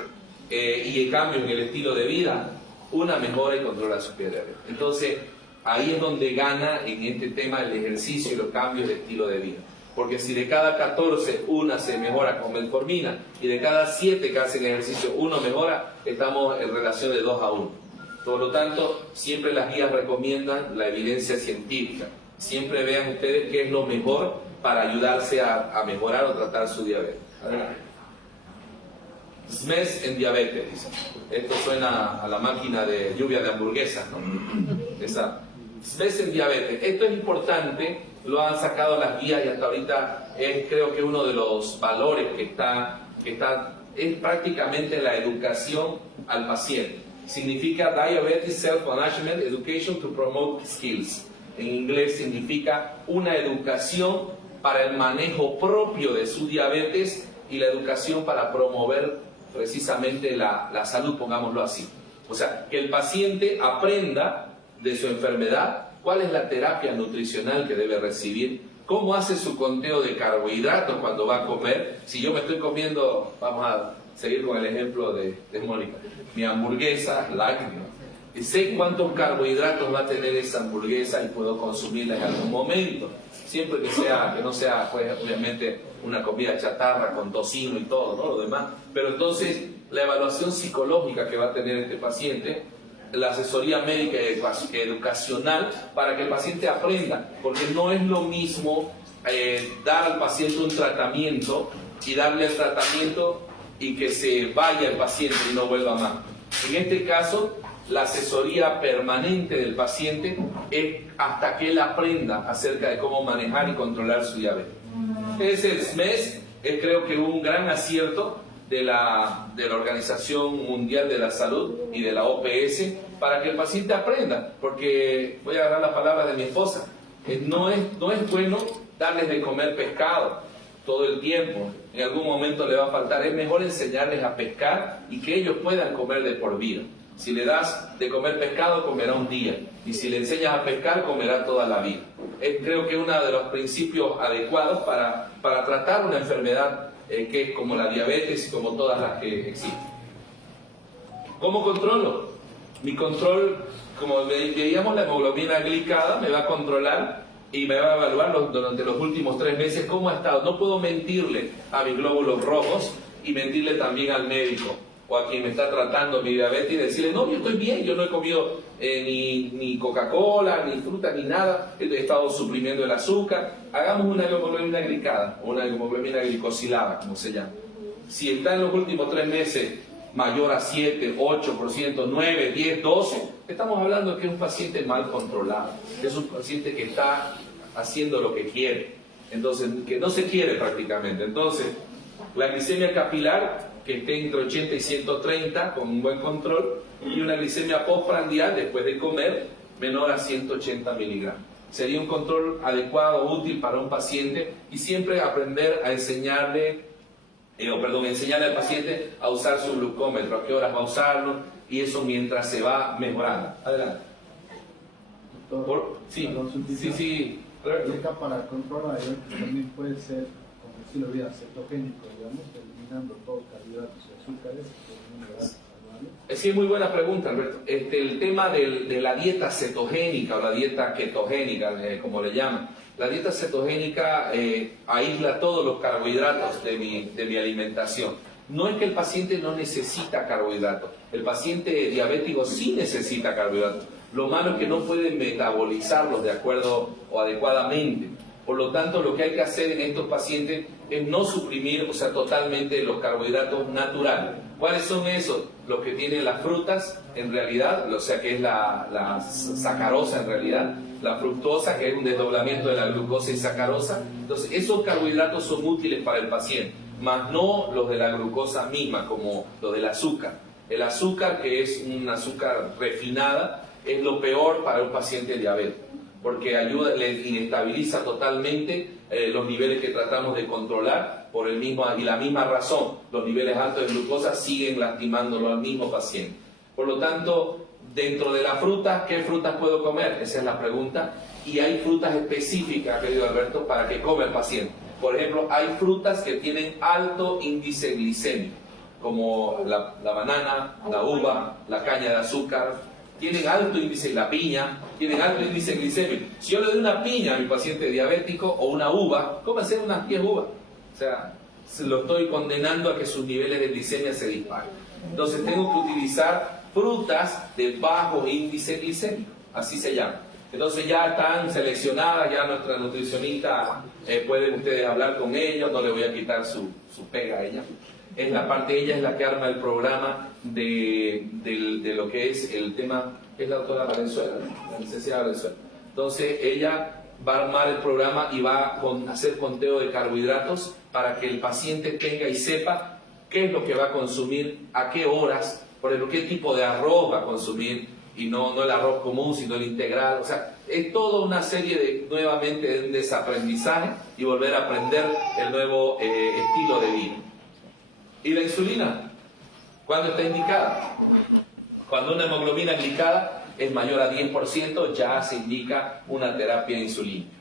y cambio en el estilo de vida, una mejora y controla su diabetes. Entonces, ahí es donde gana en este tema el ejercicio y los cambios de estilo de vida. Porque si de cada 14 una se mejora con metformina y de cada 7 que hacen ejercicio uno mejora, estamos en relación de 2 a 1. Por lo tanto, siempre las guías recomiendan la evidencia científica. Siempre vean ustedes qué es lo mejor para ayudarse a mejorar o tratar su diabetes. Adelante. SMES en diabetes, dice. Esto suena a la máquina de lluvia de hamburguesas, ¿no? Esa. SMES en diabetes. Esto es importante, lo han sacado las guías y hasta ahorita creo que uno de los valores que está es prácticamente la educación al paciente. Significa Diabetes Self-Management Education to Promote Skills. En inglés significa una educación para el manejo propio de su diabetes y la educación para promover precisamente la salud, pongámoslo así. O sea, que el paciente aprenda de su enfermedad, cuál es la terapia nutricional que debe recibir, cómo hace su conteo de carbohidratos cuando va a comer. Si yo me estoy comiendo, vamos a seguir con el ejemplo de Mónica, mi hamburguesa, y sé cuántos carbohidratos va a tener esa hamburguesa y puedo consumirla en algún momento. Siempre que no sea, pues, obviamente, una comida chatarra con tocino y todo, ¿no? Lo demás. Pero entonces, la evaluación psicológica que va a tener este paciente la asesoría médica y educacional para que el paciente aprenda, porque no es lo mismo dar al paciente un tratamiento y darle el tratamiento y que se vaya el paciente y no vuelva más. En este caso, la asesoría permanente del paciente es hasta que él aprenda acerca de cómo manejar y controlar su diabetes. Ese SMES es, creo que, un gran acierto de la Organización Mundial de la Salud y de la OPS para que el paciente aprenda, porque voy a agarrar la palabra de mi esposa, no es bueno darles de comer pescado todo el tiempo, en algún momento le va a faltar, es mejor enseñarles a pescar y que ellos puedan comer de por vida. Si le das de comer pescado, comerá un día, y si le enseñas a pescar, comerá toda la vida. Creo que es uno de los principios adecuados para tratar una enfermedad que es como la diabetes y como todas las que existen. ¿Cómo controlo? Mi control, como veíamos, la hemoglobina glicada me va a controlar y me va a evaluar durante los últimos 3 meses cómo ha estado. No puedo mentirle a mis glóbulos rojos y mentirle también al médico o a quien me está tratando mi diabetes y decirle, no, yo estoy bien, yo no he comido ni Coca-Cola, ni fruta, ni nada, he estado suprimiendo el azúcar. Hagamos una hemoglobina glicada o una hemoglobina glicosilada, como se llama. Si está en los últimos 3 meses mayor a 7, 8%, 9, 10, 12, estamos hablando de que es un paciente mal controlado, es un paciente que está haciendo lo que quiere, entonces, que no se quiere prácticamente. Entonces, la glicemia capilar, que esté entre 80 y 130 con un buen control, y una glicemia postprandial después de comer menor a 180 miligramos. Sería un control adecuado, útil para un paciente, y siempre aprender a enseñarle al paciente a usar su glucómetro, a qué horas va a usarlo, y eso mientras se va mejorando. Adelante. Doctor, Sí. Para el control de la diabetes también puede ser, como estilo de vida cetogénico, digamos, eliminando todos los carbohidratos y azúcares, por una edad saludable. Sí, muy buena pregunta, Alberto. El tema de la dieta cetogénica o la dieta ketogénica, como le llaman. La dieta cetogénica aísla todos los carbohidratos de mi alimentación. No es que el paciente no necesita carbohidratos. El paciente diabético sí necesita carbohidratos. Lo malo es que no puede metabolizarlos de acuerdo o adecuadamente. Por lo tanto, lo que hay que hacer en estos pacientes es no suprimir, o sea, totalmente los carbohidratos naturales. ¿Cuáles son esos? Los que tienen las frutas, en realidad, o sea, que es la sacarosa en realidad, la fructosa, que es un desdoblamiento de la glucosa y sacarosa. Entonces, esos carbohidratos son útiles para el paciente, más no los de la glucosa misma, como los del azúcar. El azúcar, que es un azúcar refinada, es lo peor para un paciente diabético, porque le inestabiliza totalmente los niveles que tratamos de controlar y la misma razón, los niveles altos de glucosa siguen lastimándolo al mismo paciente. Por lo tanto, dentro de las frutas, ¿qué frutas puedo comer? Esa es la pregunta. Y hay frutas específicas, querido Alberto, para que come el paciente. Por ejemplo, hay frutas que tienen alto índice glicémico, como la banana, la uva, la caña de azúcar. Tienen alto índice, la piña, tienen alto índice glicémico. Si yo le doy una piña a mi paciente diabético o una uva, cómase unas 10 uvas. O sea, lo estoy condenando a que sus niveles de glicemia se disparen. Entonces tengo que utilizar frutas de bajo índice glicémico, así se llama. Entonces ya están seleccionadas, ya nuestra nutricionista, pueden ustedes hablar con ella, no le voy a quitar su pega a ella. Ella es la que arma el programa de lo que es el tema, es la doctora Valenzuela, la licenciada Valenzuela. Entonces ella va a armar el programa y va a hacer conteo de carbohidratos para que el paciente tenga y sepa qué es lo que va a consumir, a qué horas, por ejemplo, qué tipo de arroz va a consumir, y no el arroz común, sino el integral. O sea, es toda una serie nuevamente de un desaprendizaje y volver a aprender el nuevo estilo de vida. ¿Y la insulina? ¿Cuándo está indicada? Cuando una hemoglobina glicada es mayor a 10%, ya se indica una terapia insulínica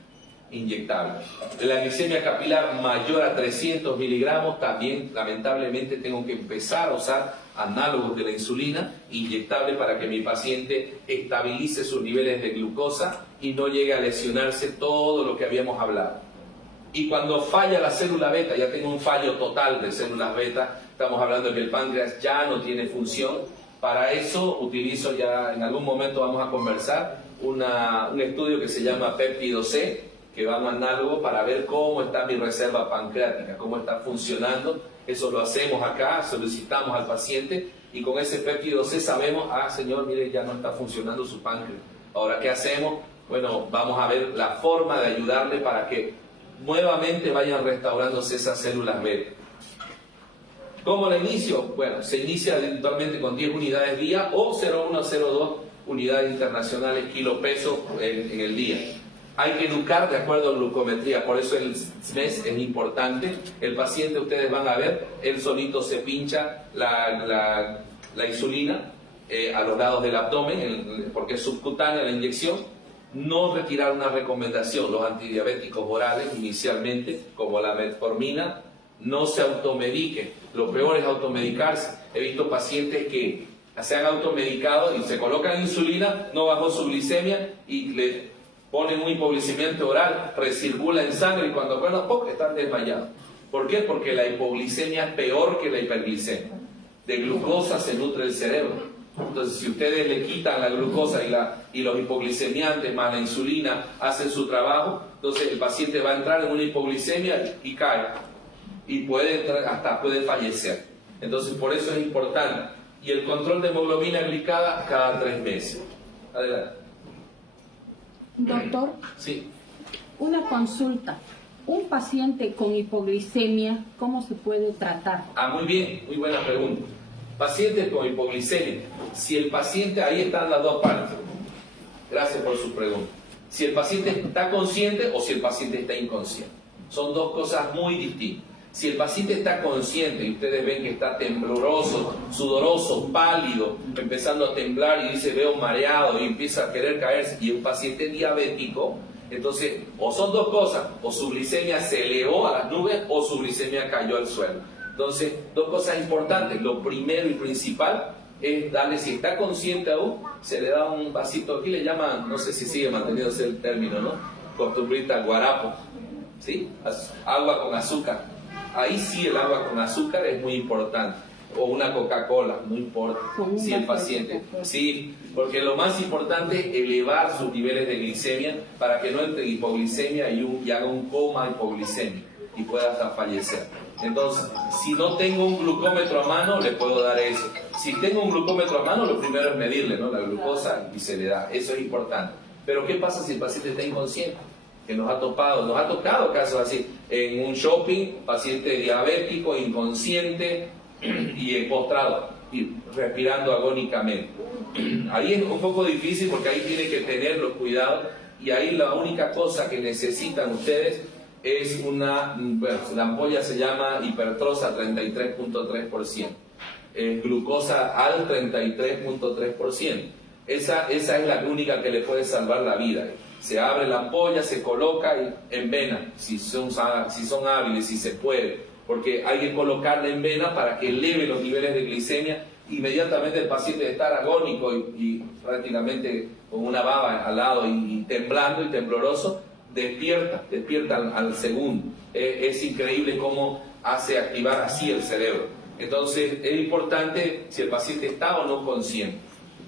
inyectable. La glicemia capilar mayor a 300 miligramos, también lamentablemente tengo que empezar a usar análogos de la insulina inyectable para que mi paciente estabilice sus niveles de glucosa y no llegue a lesionarse todo lo que habíamos hablado. Y cuando falla la célula beta, ya tengo un fallo total de células beta, estamos hablando de que el páncreas ya no tiene función, Para eso utilizo, ya en algún momento vamos a conversar, un estudio que se llama péptido C, que va análogo para ver cómo está mi reserva pancreática, cómo está funcionando. Eso lo hacemos acá, solicitamos al paciente y con ese péptido C sabemos, señor, mire, ya no está funcionando su páncreas. Ahora, ¿qué hacemos? Bueno, vamos a ver la forma de ayudarle para que nuevamente vayan restaurándose esas células beta. ¿Cómo la inicio? Bueno, se inicia eventualmente con 10 unidades día o 0,1-0,2 unidades internacionales kilo-peso en el día. Hay que educar de acuerdo a glucometría, por eso el SMES es importante. El paciente, ustedes van a ver, él solito se pincha la insulina a los lados del abdomen, porque es subcutánea la inyección. No retirar una recomendación, los antidiabéticos orales inicialmente, como la metformina, no se automedique. Lo peor es automedicarse. He visto pacientes que se han automedicado y se colocan insulina, no bajó su glicemia y le ponen un hipoglicemiante oral, recircula en sangre y cuando están desmayados. ¿Por qué? Porque la hipoglicemia es peor que la hiperglicemia. De glucosa se nutre el cerebro. Entonces, si ustedes le quitan la glucosa y los hipoglicemiantes más la insulina hacen su trabajo, entonces el paciente va a entrar en una hipoglicemia y cae. Y hasta puede fallecer. Entonces, por eso es importante. Y el control de hemoglobina glicada cada 3 meses. Adelante. Doctor, Sí. una consulta. Un paciente con hipoglicemia, ¿cómo se puede tratar? Muy bien, muy buena pregunta. Pacientes con hipoglicemia. Si el paciente, ahí están las dos partes. Gracias por su pregunta. Si el paciente está consciente o si el paciente está inconsciente. Son dos cosas muy distintas. Si el paciente está consciente y ustedes ven que está tembloroso, sudoroso, pálido, empezando a temblar y dice veo mareado y empieza a querer caerse, y un paciente diabético, entonces o son dos cosas, o su glicemia se elevó a las nubes o su glicemia cayó al suelo. Entonces, dos cosas importantes. Lo primero y principal es darle, si está consciente aún, se le da un vasito, aquí le llaman, no sé si sigue manteniéndose el término, ¿no? Costumbrita, guarapo, ¿sí? Agua con azúcar. Ahí sí el agua con azúcar es muy importante. O una Coca-Cola, no importa. Si el paciente, sí, porque lo más importante es elevar sus niveles de glicemia para que no entre hipoglicemia y haga un coma hipoglicémico y pueda hasta fallecer. Entonces, si no tengo un glucómetro a mano, le puedo dar eso. Si tengo un glucómetro a mano, lo primero es medirle, ¿no? La glucosa y se le da. Eso es importante. Pero ¿qué pasa si el paciente está inconsciente? Que nos ha tocado casos así. En un shopping, paciente diabético, inconsciente y postrado, y respirando agónicamente. Ahí es un poco difícil porque ahí tiene que tener los cuidados y ahí la única cosa que necesitan ustedes es la ampolla se llama hipertrosa 33.3%, glucosa al 33.3%. Esa es la única que le puede salvar la vida. Se abre la ampolla, se coloca y en vena, si son hábiles, si se puede, porque hay que colocarla en vena para que eleve los niveles de glicemia. Inmediatamente el paciente de estar agónico y prácticamente con una baba al lado y temblando y tembloroso, despierta al segundo. Es increíble cómo hace activar así el cerebro. Entonces es importante si el paciente está o no consciente.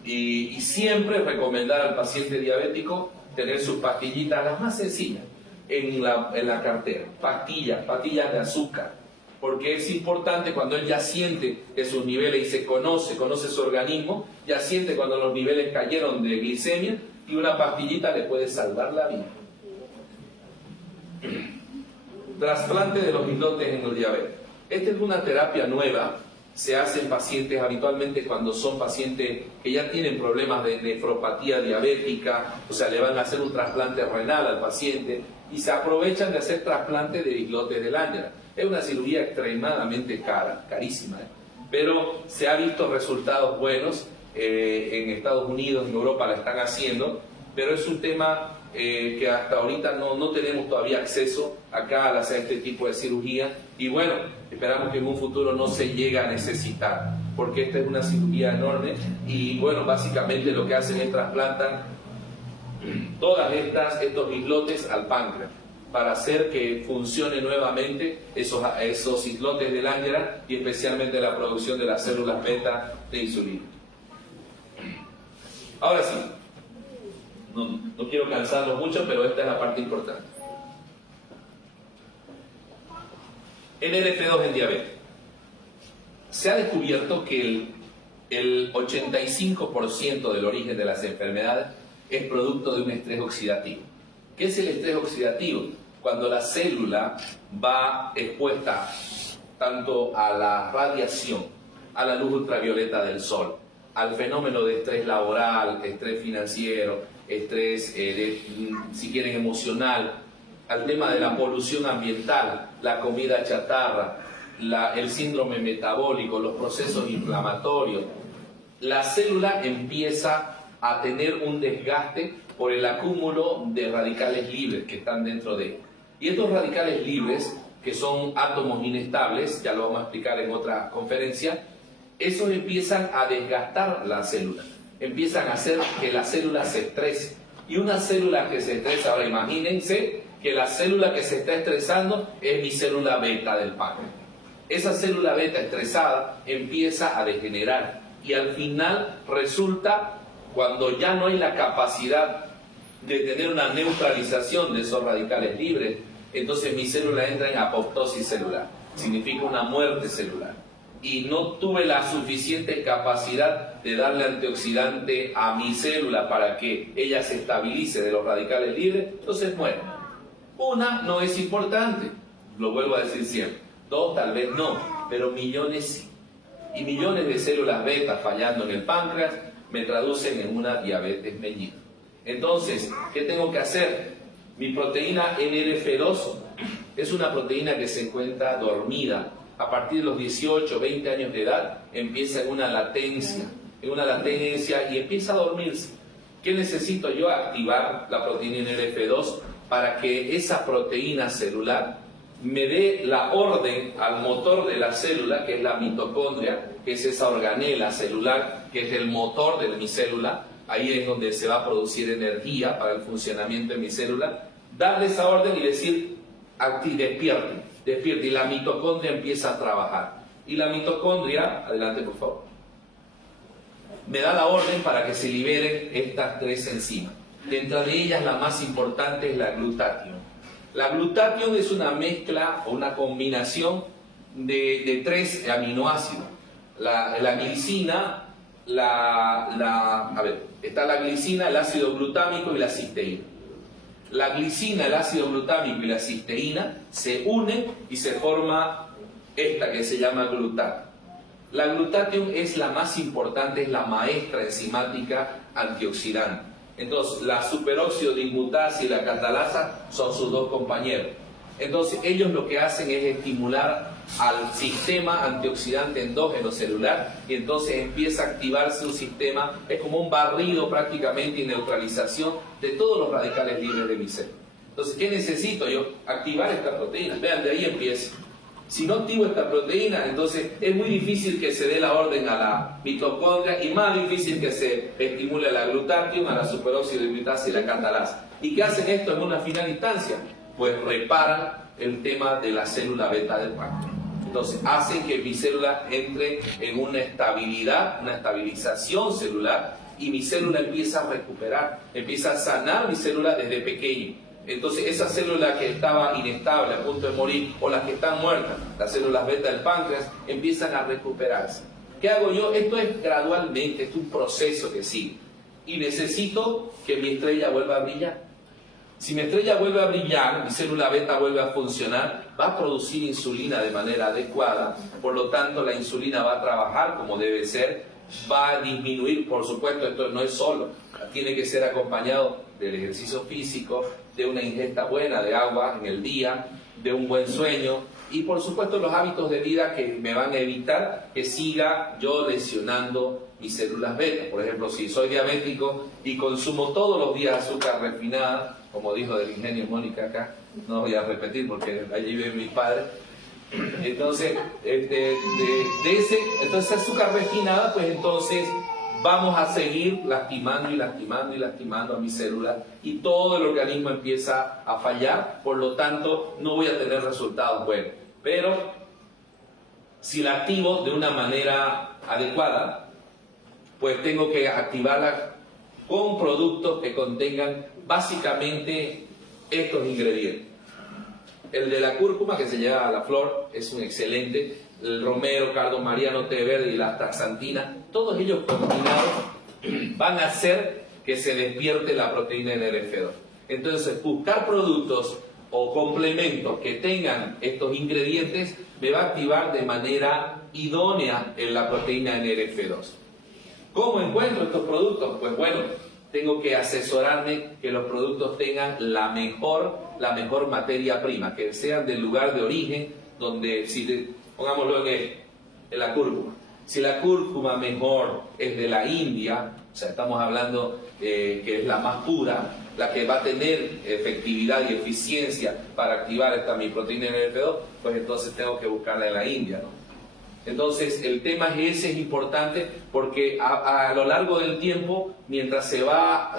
Y siempre recomendar al paciente diabético tener sus pastillitas, las más sencillas, en la cartera. Pastillas de azúcar. Porque es importante cuando él ya siente que sus niveles, y se conoce su organismo, ya siente cuando los niveles cayeron de glicemia, y una pastillita le puede salvar la vida. Trasplante de los islotes en los diabetes. Esta es una terapia nueva. Se hace en pacientes habitualmente cuando son pacientes que ya tienen problemas de nefropatía diabética, o sea, le van a hacer un trasplante renal al paciente y se aprovechan de hacer trasplante de islotes de Langerhans. Es una cirugía extremadamente cara, carísima, pero se ha visto resultados buenos. En Estados Unidos, en Europa la están haciendo, pero es un tema que hasta ahorita no tenemos todavía acceso acá a hacer este tipo de cirugía, y bueno, esperamos que en un futuro no se llegue a necesitar, porque esta es una cirugía enorme. Y bueno, básicamente lo que hacen es trasplantan todas estos islotes al páncreas para hacer que funcione nuevamente esos islotes de Langerhans y especialmente la producción de las células beta de insulina. Ahora sí, no quiero cansarlos mucho, pero esta es la parte importante. NRF2 en diabetes. Se ha descubierto que el 85% del origen de las enfermedades es producto de un estrés oxidativo. ¿Qué es el estrés oxidativo? Cuando la célula va expuesta tanto a la radiación, a la luz ultravioleta del sol, al fenómeno de estrés laboral, estrés financiero, estrés, si quieren, emocional, al tema de la polución ambiental, la comida chatarra, el síndrome metabólico, los procesos inflamatorios, la célula empieza a tener un desgaste por el acúmulo de radicales libres que están dentro de ella. Y estos radicales libres, que son átomos inestables, ya lo vamos a explicar en otra conferencia, esos empiezan a desgastar la célula, empiezan a hacer que la célula se estrese. Y una célula que se estresa, ahora imagínense que la célula que se está estresando es mi célula beta del páncreas. Esa célula beta estresada empieza a degenerar y al final resulta, cuando ya no hay la capacidad de tener una neutralización de esos radicales libres, entonces mi célula entra en apoptosis celular, significa una muerte celular. Y no tuve la suficiente capacidad de darle antioxidante a mi célula para que ella se estabilice de los radicales libres, entonces muere. Una, no es importante, lo vuelvo a decir siempre. Dos, tal vez no, pero millones sí. Y millones de células beta fallando en el páncreas me traducen en una diabetes mellitus. Entonces, ¿qué tengo que hacer? Mi proteína NRF2 es una proteína que se encuentra dormida. A partir de los 18, 20 años de edad empieza en una latencia y empieza a dormirse. ¿Qué necesito yo? Activar la proteína NRF2 para que esa proteína celular me dé la orden al motor de la célula, que es la mitocondria, que es esa organela celular, que es el motor de mi célula. Ahí es donde se va a producir energía para el funcionamiento de mi célula. Darle esa orden y decir, despierte, y la mitocondria empieza a trabajar. Y la mitocondria, adelante por favor, me da la orden para que se liberen estas tres enzimas. Dentro de ellas la más importante es la glutatión. La glutatión es una mezcla o una combinación de tres aminoácidos. La glicina, está la glicina, el ácido glutámico y la cisteína. La glicina, el ácido glutámico y la cisteína se unen y se forma esta que se llama glutato. La glutatión es la más importante, es la maestra enzimática antioxidante. Entonces, la superóxido dismutasa y la catalasa son sus dos compañeros. Entonces, ellos lo que hacen es estimular al sistema antioxidante endógeno celular y entonces empieza a activarse un sistema, es como un barrido prácticamente y neutralización de todos los radicales libres de mi célula. Entonces, ¿qué necesito yo? Activar esta proteína. Vean, de ahí empieza. Si no activo esta proteína, entonces es muy difícil que se dé la orden a la mitocondria y más difícil que se estimule a la glutatión, a la superóxido dismutasa y la catalasa. ¿Y qué hacen esto en una final instancia? Pues reparan el tema de la célula beta del páncreas. Entonces hacen que mi célula entre en una estabilidad, una estabilización celular y mi célula empieza a recuperar, empieza a sanar mi célula desde pequeño. Entonces esa célula que estaba inestable, a punto de morir, o las que están muertas, las células beta del páncreas, empiezan a recuperarse. ¿Qué hago yo? Esto es gradualmente, es un proceso que sigue. Y necesito que mi estrella vuelva a brillar. Si mi estrella vuelve a brillar, mi célula beta vuelve a funcionar, va a producir insulina de manera adecuada, por lo tanto la insulina va a trabajar como debe ser, va a disminuir, por supuesto, esto no es solo, tiene que ser acompañado del ejercicio físico, de una ingesta buena de agua en el día, de un buen sueño y por supuesto los hábitos de vida que me van a evitar que siga yo lesionando mis células beta. Por ejemplo, si soy diabético y consumo todos los días azúcar refinada, como dijo del ingenio Mónica acá, no voy a repetir porque allí viven mis padres, entonces entonces azúcar refinada, pues entonces vamos a seguir lastimando y lastimando y lastimando a mis células y todo el organismo empieza a fallar, por lo tanto no voy a tener resultados buenos. Pero si la activo de una manera adecuada, pues tengo que activarla con productos que contengan básicamente estos ingredientes. El de la cúrcuma, que se llama la flor, es un excelente. El romero, cardo mariano, té verde y la astaxantina, todos ellos combinados van a hacer que se despierte la proteína NRF2. Entonces, buscar productos o complementos que tengan estos ingredientes me va a activar de manera idónea en la proteína NRF2. ¿Cómo encuentro estos productos? Pues bueno, tengo que asesorarme que los productos tengan la mejor materia prima, que sean del lugar de origen, donde, pongámoslo en la cúrcuma. Si la cúrcuma mejor es de la India, o sea, estamos hablando que es la más pura, la que va a tener efectividad y eficiencia para activar esta mi proteína NRF2, pues entonces tengo que buscarla en la India, ¿no? Entonces, el tema ese es importante porque a lo largo del tiempo, mientras se va,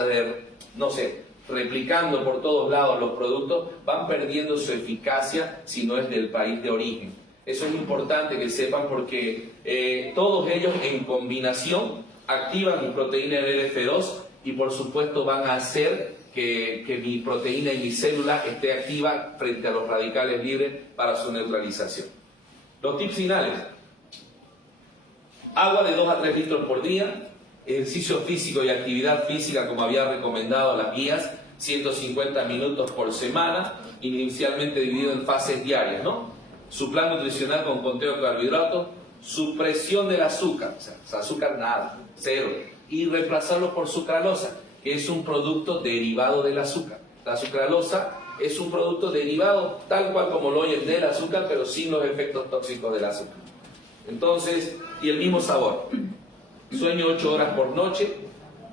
replicando por todos lados los productos, van perdiendo su eficacia si no es del país de origen. Eso es importante que sepan porque todos ellos en combinación activan mi proteína NRF2 y por supuesto van a hacer que mi proteína y mi célula esté activa frente a los radicales libres para su neutralización. Los tips finales. Agua de 2 a 3 litros por día, ejercicio físico y actividad física como había recomendado las guías, 150 minutos por semana, inicialmente dividido en fases diarias, ¿no? Su plan nutricional con conteo de carbohidratos, supresión del azúcar, o sea, azúcar nada, cero, y reemplazarlo por sucralosa, que es un producto derivado del azúcar. La sucralosa es un producto derivado tal cual como lo oyen del azúcar, pero sin los efectos tóxicos del azúcar. Entonces, y el mismo sabor. Sueño 8 horas por noche,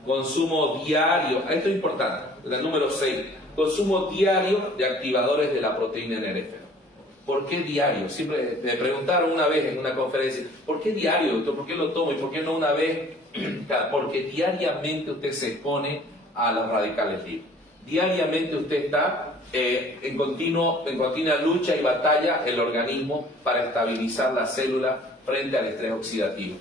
consumo diario, esto es importante, la número 6, consumo diario de activadores de la proteína NRF. ¿Por qué diario? Siempre me preguntaron una vez en una conferencia, ¿por qué diario, doctor? ¿Por qué lo tomo? ¿Y por qué no una vez? Porque diariamente usted se expone a los radicales libres. Diariamente usted está en continua lucha y batalla el organismo para estabilizar la célula frente al estrés oxidativo.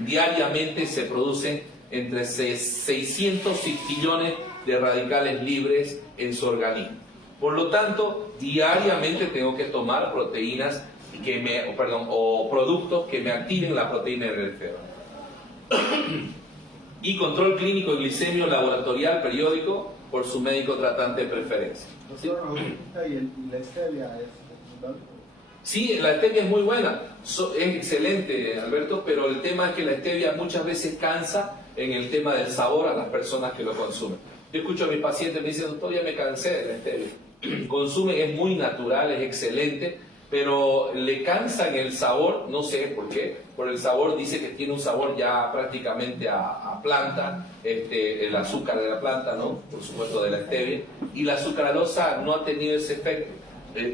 Diariamente se producen entre 600 sextillones de radicales libres en su organismo. Por lo tanto, diariamente tengo que tomar proteínas o productos que me activen la proteína NRF2. Y control clínico de glicemia laboratorial periódico por su médico tratante de preferencia. ¿Sí? ¿Y la stevia es fundamental? Sí, la stevia es muy buena, es excelente, Alberto, pero el tema es que la stevia muchas veces cansa en el tema del sabor a las personas que lo consumen. Yo escucho a mis pacientes me dicen, doctor, ya me cansé de la stevia. Consumen, es muy natural, es excelente, pero le cansa en el sabor, no sé por qué, por el sabor dice que tiene un sabor ya prácticamente a planta, el azúcar de la planta, ¿no? Por supuesto de la stevia, y la sucralosa no ha tenido ese efecto.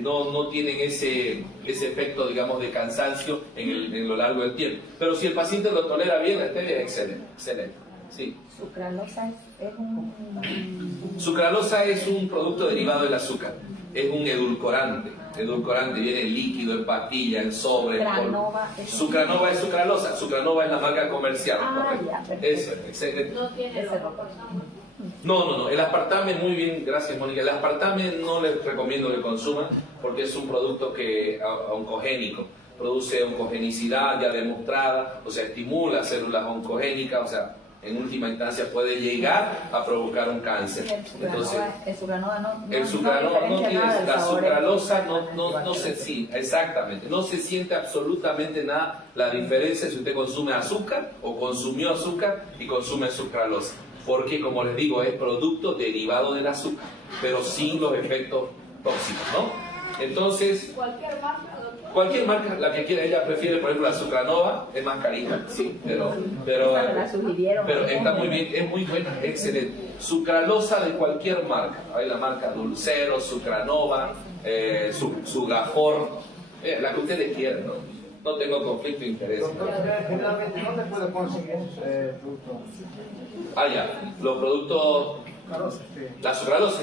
No tienen ese efecto, digamos, de cansancio en lo largo del tiempo. Pero si el paciente lo tolera bien, la stevia es excelente. Sí. Sucralosa es un... Sucralosa es un producto derivado del azúcar. Es un edulcorante. Edulcorante viene en líquido, en pastilla, en sobre. Sucranova Sucranova es sucralosa. Sucranova es la marca comercial. Ya, perfecto. Eso es, excelente. No tiene Ese los No. El aspartame, muy bien, gracias Mónica. El aspartame no les recomiendo que consuman porque es un producto oncogénico. Produce oncogenicidad ya demostrada, o sea, estimula células oncogénicas, o sea, en última instancia puede llegar a provocar un cáncer. Entonces, el sucranova no tiene, la sucralosa no se siente. sí, exactamente, no se siente absolutamente nada la diferencia si usted consume azúcar o consumió azúcar y consume sucralosa. Porque, como les digo, es producto derivado del azúcar, pero sin los efectos tóxicos, ¿no? Entonces, cualquier marca, doctor. cualquier marca, la que quiera, ella prefiere, por ejemplo, la sucranova, es más carita, sí, pero Esa me la sugirieron. está muy bien, es muy buena, excelente. Sucralosa de cualquier marca, hay la marca Dulcero, Sucranova, Sugafor, la que ustedes quieran, ¿no? No tengo conflicto de interés. Generalmente, ¿dónde puedo conseguir esos productos? Ya, los productos... La sucralosa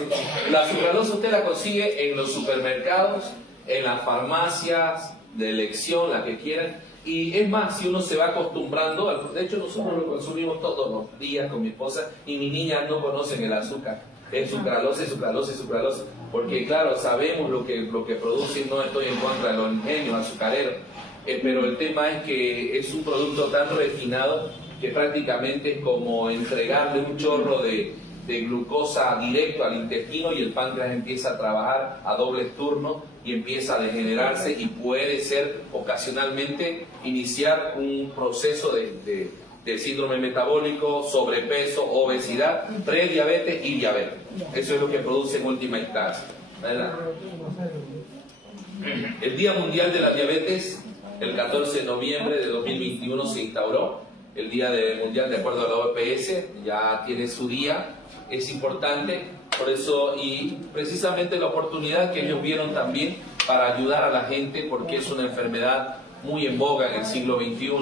usted la consigue en los supermercados, en las farmacias de elección, la que quieran, Y es más, si uno se va acostumbrando, de hecho nosotros lo consumimos todos los días con mi esposa y mis niñas no conocen el azúcar. Es sucralosa, sucralosa, sucralosa. Porque claro, sabemos lo que producen, no estoy en contra de los ingenios azucareros, pero el tema es que es un producto tan refinado que prácticamente es como entregarle un chorro de glucosa directo al intestino y el páncreas empieza a trabajar a dobles turnos y empieza a degenerarse y puede ser ocasionalmente iniciar un proceso de síndrome metabólico, sobrepeso, obesidad, prediabetes y diabetes. Eso es lo que produce en última instancia, ¿verdad? El Día Mundial de la Diabetes, el 14 de noviembre de 2021 se instauró. El Día Mundial, de acuerdo a la OPS, ya tiene su día. Es importante, por eso, y precisamente la oportunidad que ellos vieron también para ayudar a la gente, porque es una enfermedad muy en boga en el siglo XXI.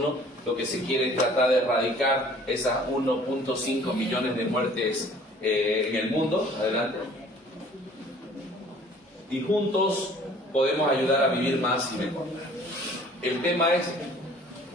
Lo que se quiere es tratar de erradicar esas 1.5 millones de muertes en el mundo. Adelante. Y juntos podemos ayudar a vivir más y mejor. El tema es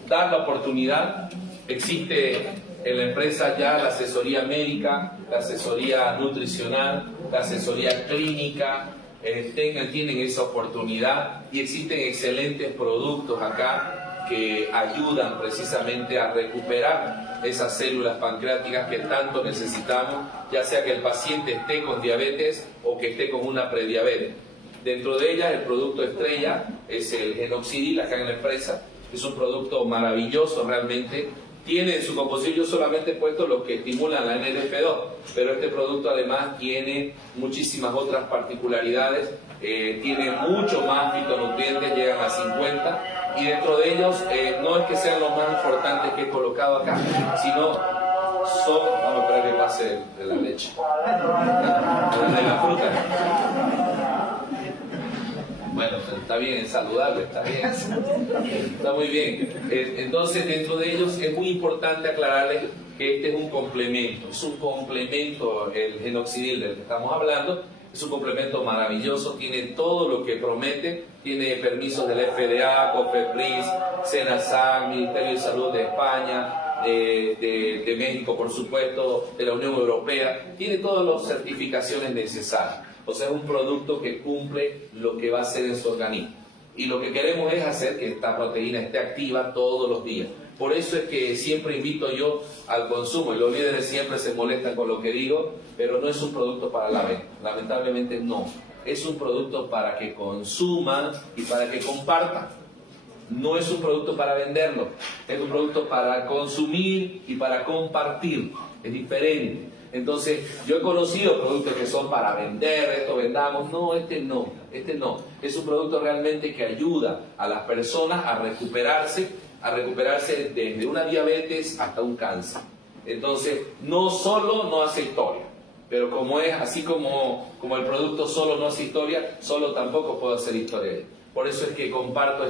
dar la oportunidad. Existe en la empresa ya la asesoría médica, la asesoría nutricional, la asesoría clínica, tienen esa oportunidad y existen excelentes productos acá que ayudan precisamente a recuperar esas células pancreáticas que tanto necesitamos, ya sea que el paciente esté con diabetes o que esté con una prediabetes. Dentro de ellas el producto estrella es el Genoxidil acá en la empresa, es un producto maravilloso realmente. Tiene en su composición, yo solamente he puesto los que estimulan la NLF2, pero este producto además tiene muchísimas otras particularidades, tiene mucho más fitonutrientes, llegan a 50, y dentro de ellos no es que sean los más importantes que he colocado acá, sino son, vamos a esperar que pase de la leche, de la fruta. Bueno, está bien, es saludable, está bien, está muy bien. Entonces, dentro de ellos es muy importante aclararles que este es un complemento, el Genoxidil del que estamos hablando, es un complemento maravilloso, tiene todo lo que promete, tiene permisos del FDA, COFEPRIS, SENASAC, Ministerio de Salud de España, de México, por supuesto, de la Unión Europea, tiene todas las certificaciones necesarias. O sea, es un producto que cumple lo que va a hacer en su organismo. Y lo que queremos es hacer que esta proteína esté activa todos los días. Por eso es que siempre invito yo al consumo, y los líderes siempre se molestan con lo que digo, pero no es un producto para la venta. Lamentablemente no. Es un producto para que consuman y para que compartan. No es un producto para venderlo. Es un producto para consumir y para compartir. Es diferente. Entonces, yo he conocido productos que son para vender, esto vendamos. No, este no. Es un producto realmente que ayuda a las personas a recuperarse desde una diabetes hasta un cáncer. Entonces, no solo no hace historia, pero como es así como el producto solo no hace historia, solo tampoco puede hacer historia. Por eso es que comparto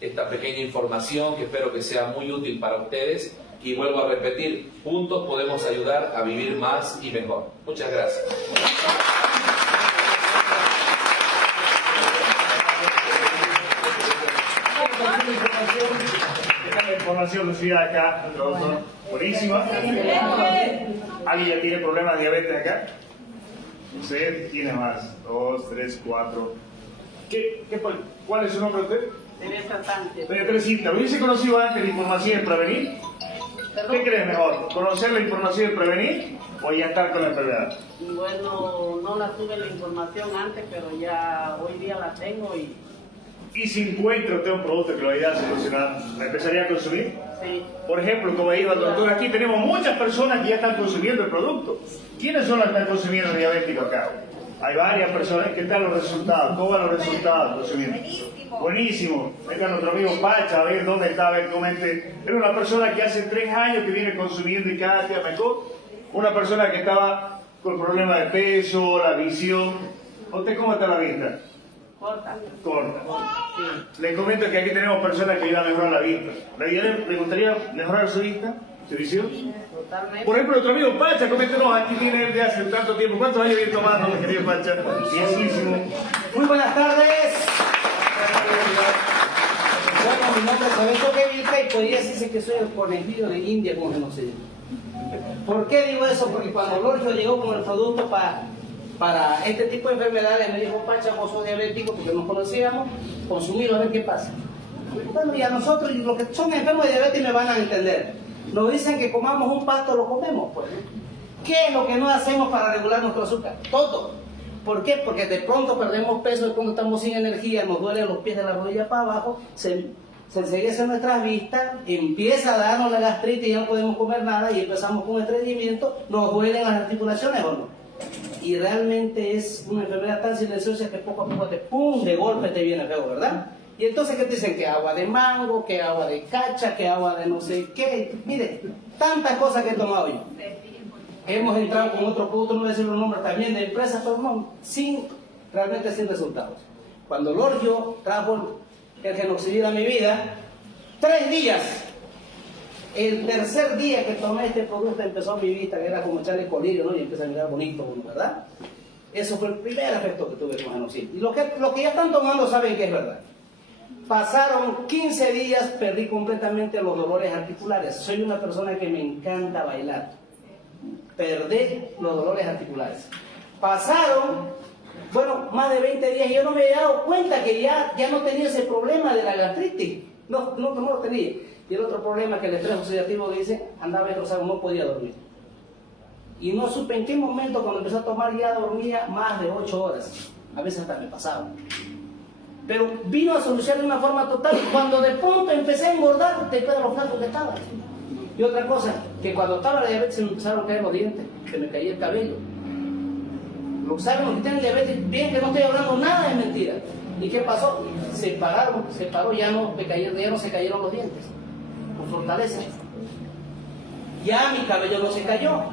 esta pequeña información que espero que sea muy útil para ustedes. Y vuelvo a repetir, juntos podemos ayudar a vivir más y mejor. Muchas gracias. Esta información recibida acá, doctor, buenísima. ¿Alguien ya tiene problemas de diabetes acá? ¿Usted tiene más? 2, 3, 4. ¿Cuál es su nombre de usted? Teresa Sánchez. Doña Teresita, ¿lo hubiese conocido antes la información de prevenir? ¿Qué crees mejor? ¿Conocer la información de prevenir o ya estar con la enfermedad? Bueno, no la tuve la información antes, pero ya hoy día la tengo y... ¿Y si encuentra usted un producto que lo ayude a solucionar, ¿la empezaría a consumir? Sí. Por ejemplo, como dijo el doctor, aquí tenemos muchas personas que ya están consumiendo el producto. ¿Quiénes son las que están consumiendo el diabético acá? Hay varias personas. ¿Qué tal los resultados? ¿Cómo van los resultados consumiendo? Buenísimo. Venga nuestro amigo Pacha, a ver dónde está, a ver, comente. Era una persona que hace 3 años que viene consumiendo y cada día mejor. Una persona que estaba con problemas de peso, la visión. ¿Usted cómo está la vista? Corta. Corta. Sí. Le comento que aquí tenemos personas que ayudan a mejorar la vista. ¿Le gustaría mejorar su vista? ¿Su visión? Totalmente. Por ejemplo, nuestro amigo Pacha, coméntenos, aquí viene él de hace tanto tiempo. ¿Cuántos años viene tomando, mi querido Pacha? Bienísimo. Muy buenas tardes. Bueno, mi nombre es Alberto Kevilca y podría decirse que soy el conejillo de India con genocidio. ¿Por qué digo eso? Porque cuando Lorgio llegó con el producto para este tipo de enfermedades, me dijo, Pacha, vos sos diabético, porque nos conocíamos, consumilo a ver qué pasa. Bueno, y a nosotros, los que son enfermos de diabetes me van a entender. Nos dicen que comamos un pasto, lo comemos, pues. ¿Qué es lo que no hacemos para regular nuestro azúcar? Todo. ¿Por qué? Porque de pronto perdemos peso, de pronto estamos sin energía, nos duelen los pies de la rodilla para abajo, se enseguece nuestras vistas, empieza a darnos la gastritis y ya no podemos comer nada y empezamos con estreñimiento, nos duelen las articulaciones o no. Y realmente es una enfermedad tan silenciosa que poco a poco de golpe te viene feo, ¿verdad? Y entonces, ¿qué te dicen? Que agua de mango, que agua de cacha, que agua de no sé qué. Mire, tantas cosas que he tomado yo. Hemos entrado con otro producto, no voy a decir los nombres también de empresas, pero no, realmente sin resultados. Cuando Lorgio trajo el Genoxidil a mi vida, 3 días, el tercer día que tomé este producto empezó mi vista, que era como echarle colirio, ¿no? Y empieza a mirar bonito uno, ¿verdad? Eso fue el primer efecto que tuve con Genoxidil. Y los que ya están tomando saben que es verdad. Pasaron 15 días, perdí completamente los dolores articulares. Soy una persona que me encanta bailar. Perdí los dolores articulares. Pasaron, bueno, más de 20 días y yo no me había dado cuenta que ya no tenía ese problema de la gastritis. No lo tenía. Y el otro problema que el estrés oxidativo que dice, andaba destrozado, no podía dormir. Y no supe en qué momento cuando empecé a tomar ya dormía más de 8 horas. A veces hasta me pasaba. Pero vino a solucionar de una forma total. Cuando de pronto empecé a engordar, te quedan los flacos que estaba. Y otra cosa, que cuando estaba la diabetes se me empezaron a caer los dientes, se me caía el cabello. Lo saben los que tienen diabetes, bien que no estoy hablando nada de mentira. ¿Y qué pasó? Se paró, ya no se cayeron los dientes. Con fortaleza. Ya mi cabello no se cayó.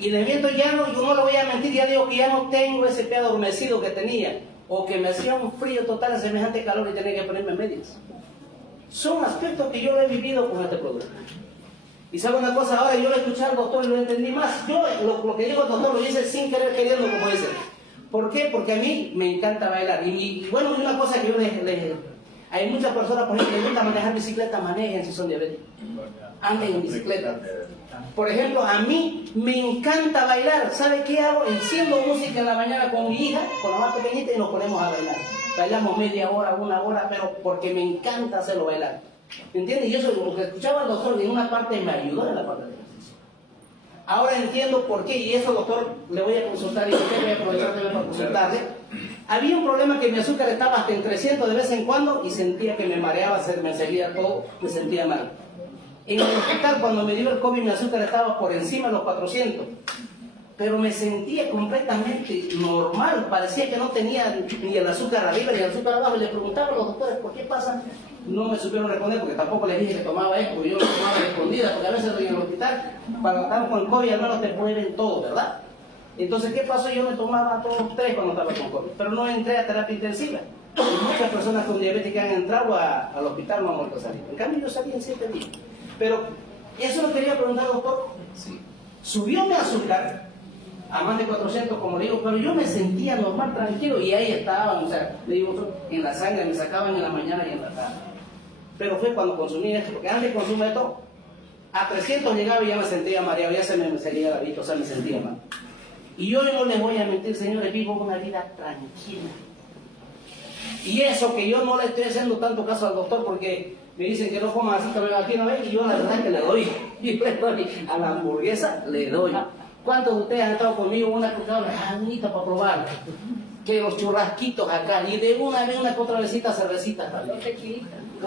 Y de viento ya no, yo no lo voy a mentir, ya digo que ya no tengo ese pie adormecido que tenía. O que me hacía un frío total en semejante calor y tenía que ponerme medias. Son aspectos que yo he vivido con este producto. Y sabe una cosa, ahora yo lo escuché al doctor y lo entendí más. Yo lo que digo el doctor lo dice sin querer queriendo, como dice. ¿Por qué? Porque a mí me encanta bailar. Y bueno, una cosa que yo hay muchas personas, por ejemplo, que les gusta manejar bicicleta, manejen si son diabéticos. Anden en bicicleta. Por ejemplo, a mí me encanta bailar. ¿Sabe qué hago? Enciendo música en la mañana con mi hija, con la más pequeñita, y nos ponemos a bailar. Bailamos media hora, 1 hora, pero porque me encanta hacerlo bailar. ¿Me entiendes? Y eso es lo que escuchaba el doctor, en una parte me ayudó en la parte de ejercicio. Ahora entiendo por qué, y eso, doctor, le voy a consultar, y usted voy a aprovechar también para consultarle. Había un problema que mi azúcar estaba hasta en 300 de vez en cuando, y sentía que me mareaba, me seguía todo, me sentía mal. En el hospital, cuando me dio el COVID, mi azúcar estaba por encima de los 400. Pero me sentía completamente normal, parecía que no tenía ni el azúcar arriba ni el azúcar abajo. Y le preguntaba a los doctores, ¿por qué pasa? No me supieron responder, porque tampoco les dije que tomaba esto, porque yo lo tomaba escondida, porque a veces en el hospital, para estar con el COVID, al menos te prueben todo, ¿verdad? Entonces, ¿qué pasó? Yo me tomaba todos 3 cuando estaba con COVID, pero no entré a terapia intensiva. Y muchas personas con diabetes que han entrado al hospital no han vuelto a salir. En cambio, yo salí en 7 días. Pero, eso lo quería preguntar, doctor. Sí. Subió mi azúcar a más de 400, como le digo, pero yo me sentía normal, tranquilo, y ahí estaban, o sea, le digo, en la sangre, me sacaban en la mañana y en la tarde. Pero fue cuando consumí esto, porque antes consumí esto, a 300 llegaba y ya me sentía mareado, ya se me seguía la vista, o sea, me sentía mal. Y yo no les voy a mentir, señores, vivo una vida tranquila. Y eso que yo no le estoy haciendo tanto caso al doctor, porque me dicen que no coma así, también aquí no ven, y yo la verdad es que le doy. Y a la hamburguesa le doy. ¿Cuántos de ustedes han estado conmigo una bonita para probar? Que los churrasquitos acá, y de una vez una otra vecita cervecita también.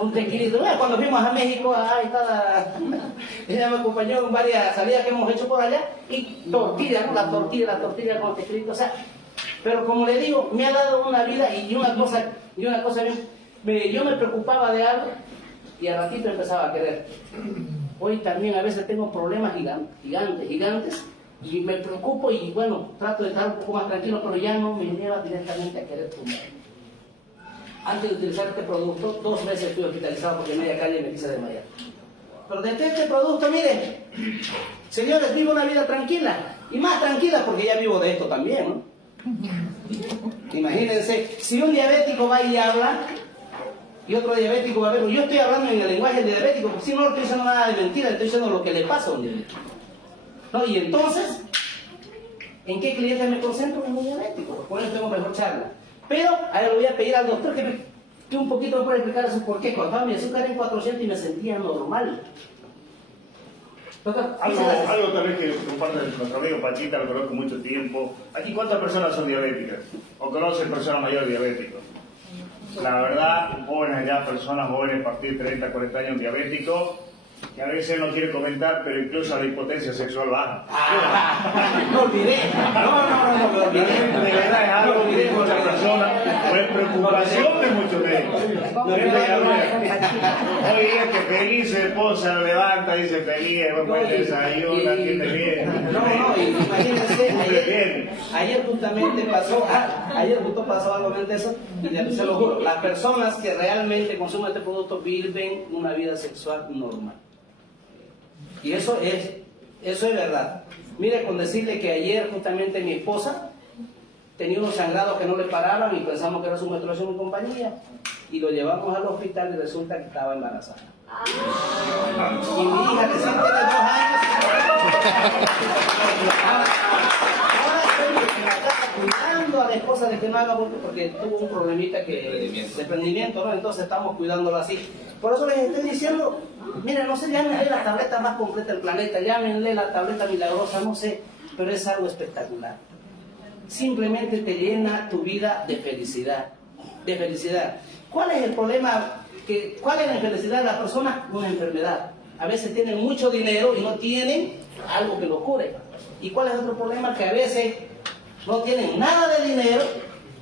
Un tequilito. Cuando fuimos a México, ahí está ella me acompañó en varias salidas que hemos hecho por allá, y tortilla, ¿no? La tortilla con tequilito, o sea, pero como le digo, me ha dado una vida, y una cosa bien, yo me preocupaba de algo, y al ratito empezaba a querer. Hoy también a veces tengo problemas gigantes, y me preocupo, y bueno, trato de estar un poco más tranquilo, pero ya no me lleva directamente a querer fumar. Antes de utilizar este producto, 2 veces fui hospitalizado porque en media calle me quise desmayar. Pero desde este producto, miren, señores, vivo una vida tranquila, y más tranquila porque ya vivo de esto también, ¿no? Imagínense, si un diabético va y habla, y otro diabético va a ver. Yo estoy hablando en el lenguaje del diabético, porque si no estoy diciendo nada de mentira, estoy diciendo lo que le pasa a un diabético. ¿No? Y entonces, ¿en qué cliente me concentro? En un diabético, por eso tengo mejor charla. Pero a ver, le voy a pedir al doctor que un poquito me pueda explicar eso, por qué contaba mi azúcar en 400 y me sentía normal. Doctor, Algo tal vez que comparte nuestro amigo Pachita, lo conozco mucho tiempo. Aquí, ¿cuántas personas son diabéticas? ¿O conocen personas mayores diabéticos? La verdad, jóvenes ya, personas jóvenes a partir de 30, 40 años diabéticos, que a veces no quiere comentar, pero incluso la impotencia sexual baja. No olvidé. No me olvidé. De verdad es algo que muchas personas, pues preocupación de muchos de ellos. Hoy día que feliz su esposa lo levanta, dice feliz, después te desayuna, tiene bien. No, imagínense, ayer justamente pasó algo de eso, y se lo juro, las personas que realmente consumen este producto viven una vida sexual normal. Y eso es verdad. Mire, con decirle que ayer justamente mi esposa tenía unos sangrados que no le paraban y pensamos que era su menstruación en compañía, y lo llevamos al hospital y resulta que estaba embarazada. Y mi hija recién tiene 2 años. Ahora estoy en la casa cuidando a la esposa de que no haga aborto porque tuvo un problemita de prendimiento, ¿no? Entonces estamos cuidándola así. Por eso les estoy diciendo, miren, no sé, llámenle la tableta más completa del planeta, llámenle la tableta milagrosa, no sé, pero es algo espectacular. Simplemente te llena tu vida de felicidad, de felicidad. ¿Cuál es el problema? ¿Cuál es la infelicidad de las personas? Una enfermedad. A veces tienen mucho dinero y no tienen algo que los cure. ¿Y cuál es otro problema? Que a veces no tienen nada de dinero,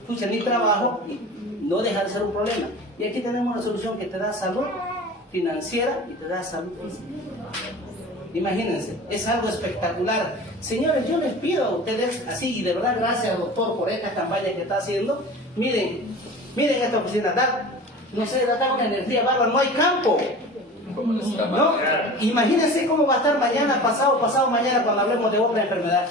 escucha, ni trabajo, y no deja de ser un problema. Y aquí tenemos una solución que te da salud financiera y te da salud física. Imagínense, es algo espectacular. Señores, yo les pido a ustedes, así, y de verdad gracias doctor por esta campaña que está haciendo. Miren esta oficina, no sé, da una energía bárbara, no hay campo. ¿No? Imagínense cómo va a estar mañana, pasado mañana, cuando hablemos de otra enfermedad.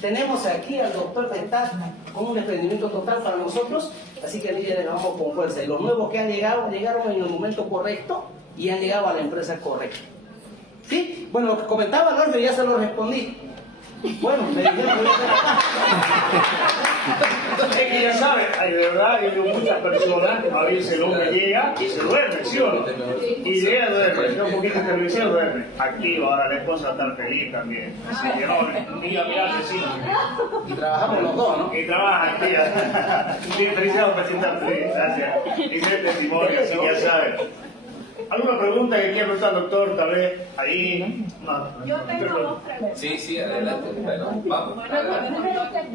Tenemos aquí al doctor que está con un desprendimiento total para nosotros, así que le vamos con fuerza. Y los nuevos que han llegado, llegaron en el momento correcto y han llegado a la empresa correcta. ¿Sí? Bueno, lo que comentaba Alonso ya se lo respondí. Bueno, me dijeron es que ya saben, de verdad, yo digo, muchas personas, a veces el hombre llega y se duerme, ¿sí o no? Y llega, duerme, un poquito de televisión, duerme. Activo, ahora la esposa va a estar feliz también. Así que no, diga, mira, vecino. Y trabajamos los dos, ¿no? Y trabaja, tía. Bien, felicidades por presentarte, gracias. Y ese testimonio, así que ya saben. ¿Alguna pregunta que quiera preguntar al doctor? Tal vez ahí. No. Yo tengo 2 preguntas. Sí, adelante. Bueno, vamos.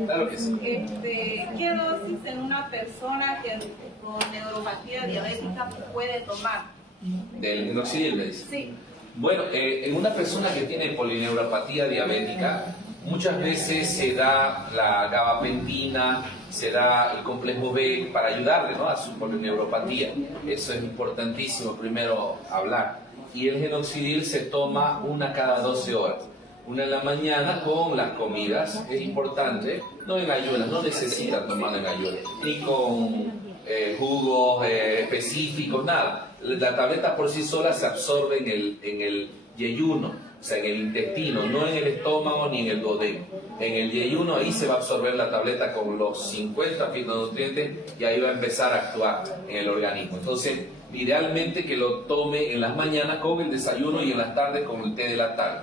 Claro que sí. ¿Qué dosis en una persona que con neuropatía diabética puede tomar? Del minoxidil, ¿le dice? Sí. Bueno, en una persona que tiene polineuropatía diabética, muchas veces se da la gabapentina, se da el complejo B para ayudarle, ¿no?, a su polineuropatía. Eso es importantísimo primero hablar. Y el genoxidil se toma una cada 12 horas. Una en la mañana con las comidas, es importante, no en ayunas, no necesitan tomarlo en ayunas, ni con jugos específicos, nada. La tableta por sí sola se absorbe en el yeyuno, o sea, en el intestino, no en el estómago ni en el duodeno. En el yeyuno ahí se va a absorber la tableta con los 50 fitonutrientes y ahí va a empezar a actuar en el organismo. Entonces, idealmente que lo tome en las mañanas con el desayuno y en las tardes con el té de la tarde.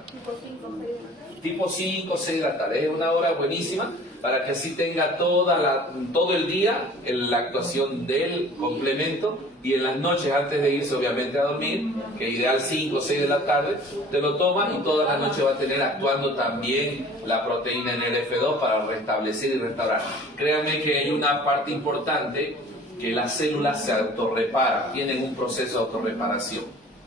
Tipo 5 o 6 de la tarde. Es una hora buenísima para que así tenga todo el día la actuación del complemento, y en las noches antes de irse obviamente a dormir, que ideal 5 o 6 de la tarde, te lo tomas y toda la noche va a tener actuando también la proteína NRF2 para restablecer y restaurar. Créanme que hay una parte importante, que las células se autorreparan, tienen un proceso de autorreparación,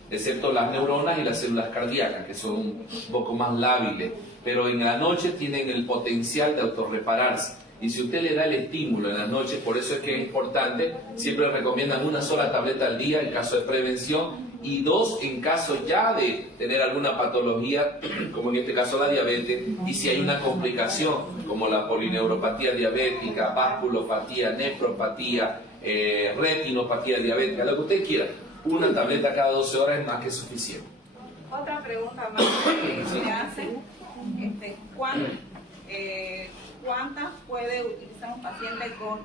excepto las neuronas y las células cardíacas, que son un poco más lábiles, pero en la noche tienen el potencial de autorrepararse. Y si usted le da el estímulo en la noche, por eso es que es importante, siempre recomiendan una sola tableta al día en caso de prevención, y 2 en caso ya de tener alguna patología, como en este caso la diabetes, y si hay una complicación como la polineuropatía diabética, vasculopatía, nefropatía, retinopatía diabética, lo que usted quiera, una tableta cada 12 horas es más que suficiente. Otra pregunta más que me hacen, ¿cuántas puede utilizar un paciente con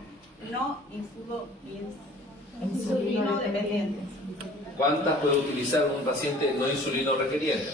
no insulino dependiente? ¿Cuántas puede utilizar un paciente no insulino requiriente?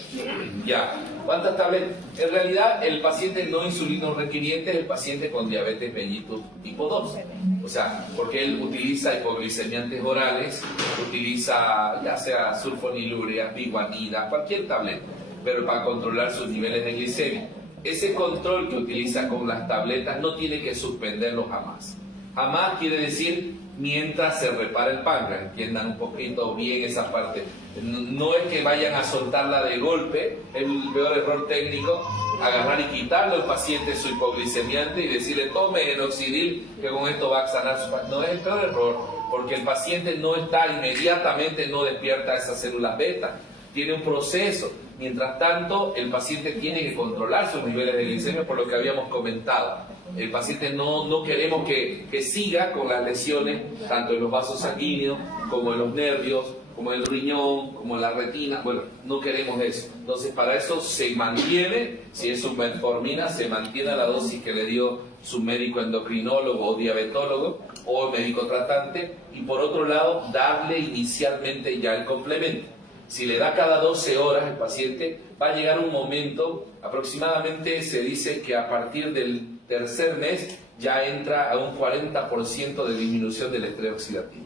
Ya. ¿Cuántas tabletas? En realidad, el paciente no insulino requiriente es el paciente con diabetes mellitus tipo 2. O sea, porque él utiliza hipoglicemiantes orales, utiliza ya sea sulfonilurea, biguanida, cualquier tableta, pero para controlar sus niveles de glicemia. Ese control que utiliza con las tabletas no tiene que suspenderlo jamás. Jamás quiere decir mientras se repara el páncreas, entiendan un poquito bien esa parte. No es que vayan a soltarla de golpe, es el peor error técnico, agarrar y quitarle al paciente su hipoglicemiante y decirle tome enoxidil que con esto va a sanar su páncreas. No, es el peor error, porque el paciente no está inmediatamente, no despierta esas células beta, tiene un proceso. Mientras tanto, el paciente tiene que controlar sus niveles de glicemia por lo que habíamos comentado. El paciente no queremos que siga con las lesiones, tanto en los vasos sanguíneos, como en los nervios, como en el riñón, como en la retina. Bueno, no queremos eso. Entonces, para eso se mantiene, si es un metformina, se mantiene la dosis que le dio su médico endocrinólogo o diabetólogo o médico tratante. Y por otro lado, darle inicialmente ya el complemento. Si le da cada 12 horas el paciente, va a llegar un momento, aproximadamente se dice que a partir del tercer mes ya entra a un 40% de disminución del estrés oxidativo.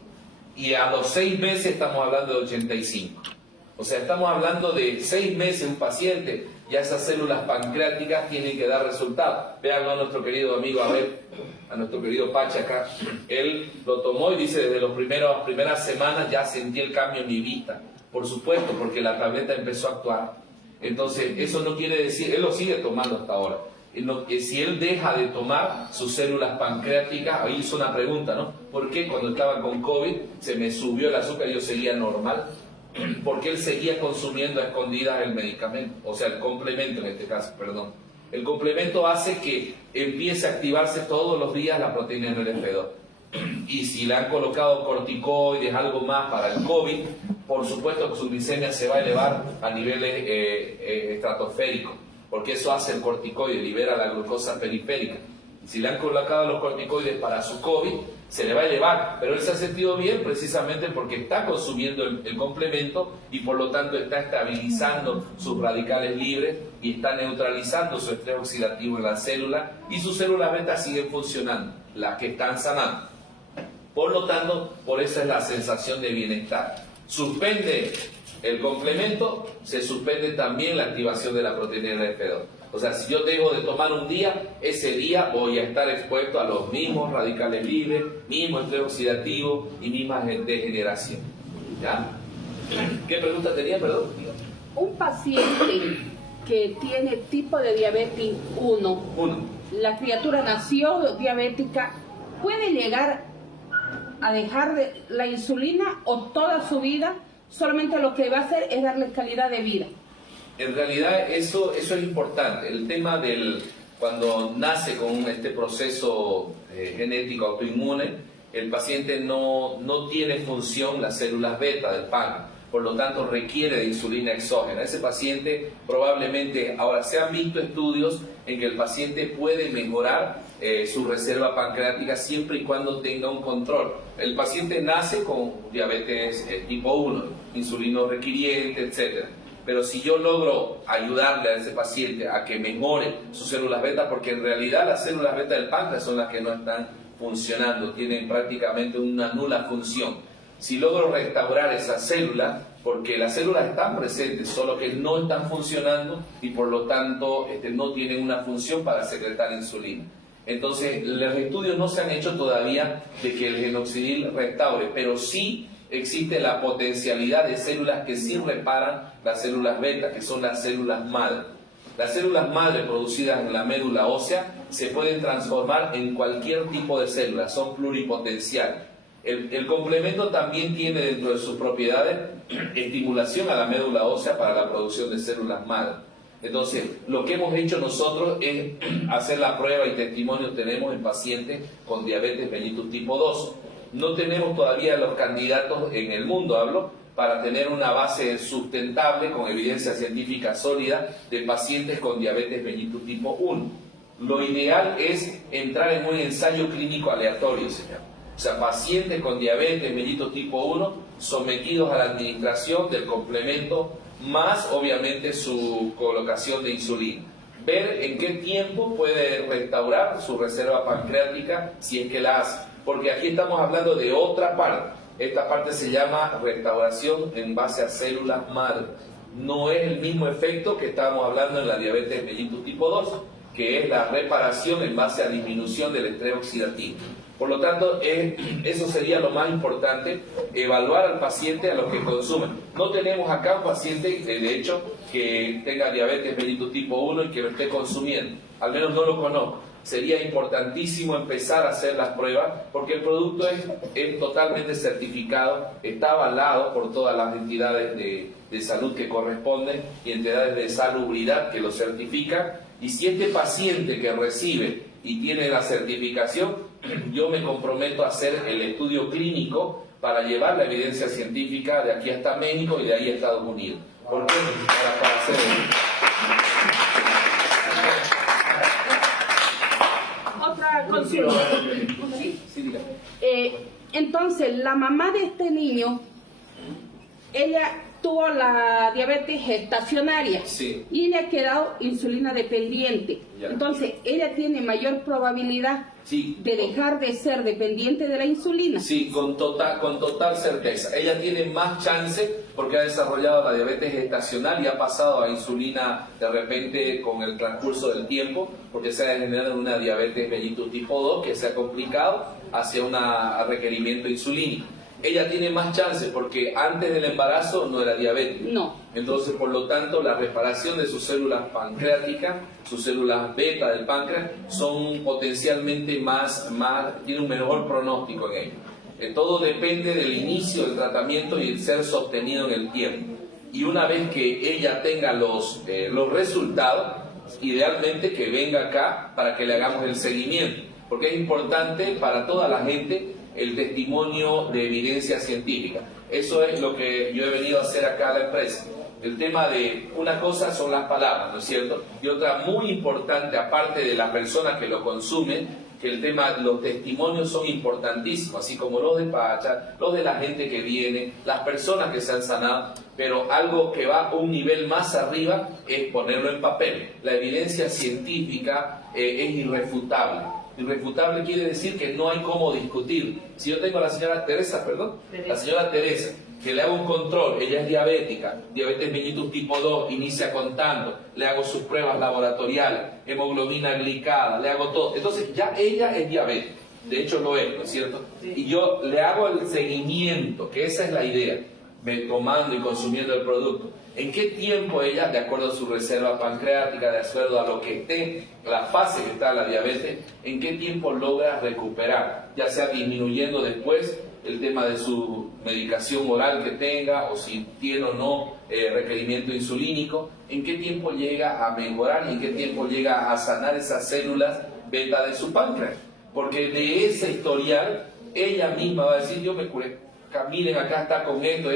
Y a los 6 meses estamos hablando de 85. O sea, estamos hablando de 6 meses un paciente, ya esas células pancreáticas tienen que dar resultados. Vean a nuestro querido amigo Abel, a nuestro querido Pacha acá. Él lo tomó y dice, desde las primeras semanas ya sentí el cambio en mi vista. Por supuesto, porque la tableta empezó a actuar. Entonces, eso no quiere decir, él lo sigue tomando hasta ahora. Si él deja de tomar sus células pancreáticas, ahí hizo una pregunta, ¿no? ¿Por qué cuando estaba con COVID se me subió el azúcar y yo seguía normal? Porque él seguía consumiendo a escondidas el medicamento, o sea, el complemento en este caso, perdón. El complemento hace que empiece a activarse todos los días la proteína NRF2. Y si le han colocado corticoides, algo más para el COVID, por supuesto que su glicemia se va a elevar a niveles estratosféricos, porque eso hace el corticoide, libera la glucosa periférica. Si le han colocado los corticoides para su COVID, se le va a elevar, pero él se ha sentido bien precisamente porque está consumiendo el complemento y por lo tanto está estabilizando sus radicales libres y está neutralizando su estrés oxidativo en la célula y sus células beta siguen funcionando, las que están sanando. Por lo tanto, por eso es la sensación de bienestar. Suspende el complemento, se suspende también la activación de la proteína NRF2. O sea, si yo dejo de tomar un día, ese día voy a estar expuesto a los mismos radicales libres, mismo estrés oxidativo y misma degeneración. ¿Ya? ¿Qué pregunta tenía, perdón? Un paciente que tiene tipo de diabetes 1, la criatura nació diabética, ¿puede llegar a dejar la insulina o toda su vida solamente lo que va a hacer es darle calidad de vida? En realidad eso es importante. El tema cuando nace con este proceso genético autoinmune, el paciente no tiene función las células beta del páncreas, por lo tanto requiere de insulina exógena. Ese paciente probablemente, ahora se han visto estudios en que el paciente puede mejorar su reserva pancreática siempre y cuando tenga un control. El paciente nace con diabetes tipo 1, insulino requiriente, etc. Pero si yo logro ayudarle a ese paciente a que mejore sus células beta, porque en realidad las células beta del páncreas son las que no están funcionando, tienen prácticamente una nula función. Si logro restaurar esas células, porque las células están presentes, solo que no están funcionando y por lo tanto no tienen una función para secretar insulina. Entonces, los estudios no se han hecho todavía de que el genoxidil restaure, pero sí existe la potencialidad de células que sí reparan las células beta, que son las células madre. Las células madre producidas en la médula ósea se pueden transformar en cualquier tipo de célula, son pluripotenciales. El complemento también tiene dentro de sus propiedades estimulación a la médula ósea para la producción de células madre. Entonces, lo que hemos hecho nosotros es hacer la prueba y testimonio tenemos en pacientes con diabetes mellitus tipo 2. No tenemos todavía los candidatos en el mundo, hablo, para tener una base sustentable con evidencia científica sólida de pacientes con diabetes mellitus tipo 1. Lo ideal es entrar en un ensayo clínico aleatorio, señor. O sea, pacientes con diabetes mellitus tipo 1 sometidos a la administración del complemento más obviamente su colocación de insulina. Ver en qué tiempo puede restaurar su reserva pancreática si es que la hace. Porque aquí estamos hablando de otra parte. Esta parte se llama restauración en base a células madre. No es el mismo efecto que estábamos hablando en la diabetes mellitus tipo 2, que es la reparación en base a disminución del estrés oxidativo. Por lo tanto, eso sería lo más importante, evaluar al paciente a los que consumen. No tenemos acá un paciente, de hecho, que tenga diabetes mellitus tipo 1 y que lo esté consumiendo. Al menos no lo conozco. Sería importantísimo empezar a hacer las pruebas porque el producto es totalmente certificado, está avalado por todas las entidades de salud que corresponden y entidades de salubridad que lo certifican. Y si este paciente que recibe y tiene la certificación, yo me comprometo a hacer el estudio clínico para llevar la evidencia científica de aquí hasta México y de ahí a Estados Unidos. ¿Por qué? Para hacer Otra consulta. Entonces, la mamá de este niño, ella tuvo la diabetes gestacionaria y le ha quedado insulina dependiente. Entonces, ella tiene mayor probabilidad de dejar de ser dependiente de la insulina. Sí, con total certeza. Ella tiene más chance porque ha desarrollado la diabetes gestacional y ha pasado a insulina de repente con el transcurso del tiempo, porque se ha generado una diabetes mellitus tipo 2 que se ha complicado hacia un requerimiento insulínico. Ella tiene más chances porque antes del embarazo no era diabética. No. Entonces, por lo tanto, la reparación de sus células pancreáticas, sus células beta del páncreas, son potencialmente tiene un mejor pronóstico en ello. Todo depende del inicio del tratamiento y el ser sostenido en el tiempo. Y una vez que ella tenga los resultados, idealmente que venga acá para que le hagamos el seguimiento. Porque es importante para toda la gente el testimonio de evidencia científica. Eso es lo que yo he venido a hacer acá a la empresa. El tema de una cosa son las palabras, ¿no es cierto? Y otra muy importante, aparte de la persona que lo consume, que el tema, los testimonios son importantísimos, así como los de Pacha, los de la gente que viene, las personas que se han sanado, pero algo que va a un nivel más arriba es ponerlo en papel. La evidencia científica es irrefutable. Irrefutable quiere decir que no hay cómo discutir. Si yo tengo a la señora Teresa, la señora Teresa, que le hago un control, ella es diabética, diabetes mellitus tipo 2, inicia contando, le hago sus pruebas laboratoriales, hemoglobina glicada, le hago todo. Entonces ya ella es diabética, de hecho lo es, ¿no es cierto? Y yo le hago el seguimiento, que esa es la idea, tomando y consumiendo el producto. ¿En qué tiempo ella, de acuerdo a su reserva pancreática, de acuerdo a lo que esté, la fase que está la diabetes, en qué tiempo logra recuperar? Ya sea disminuyendo después el tema de su medicación oral que tenga, o si tiene o no requerimiento insulínico, en qué tiempo llega a mejorar y en qué tiempo llega a sanar esas células beta de su páncreas. Porque de ese historial, ella misma va a decir, yo me curé, miren acá está con esto.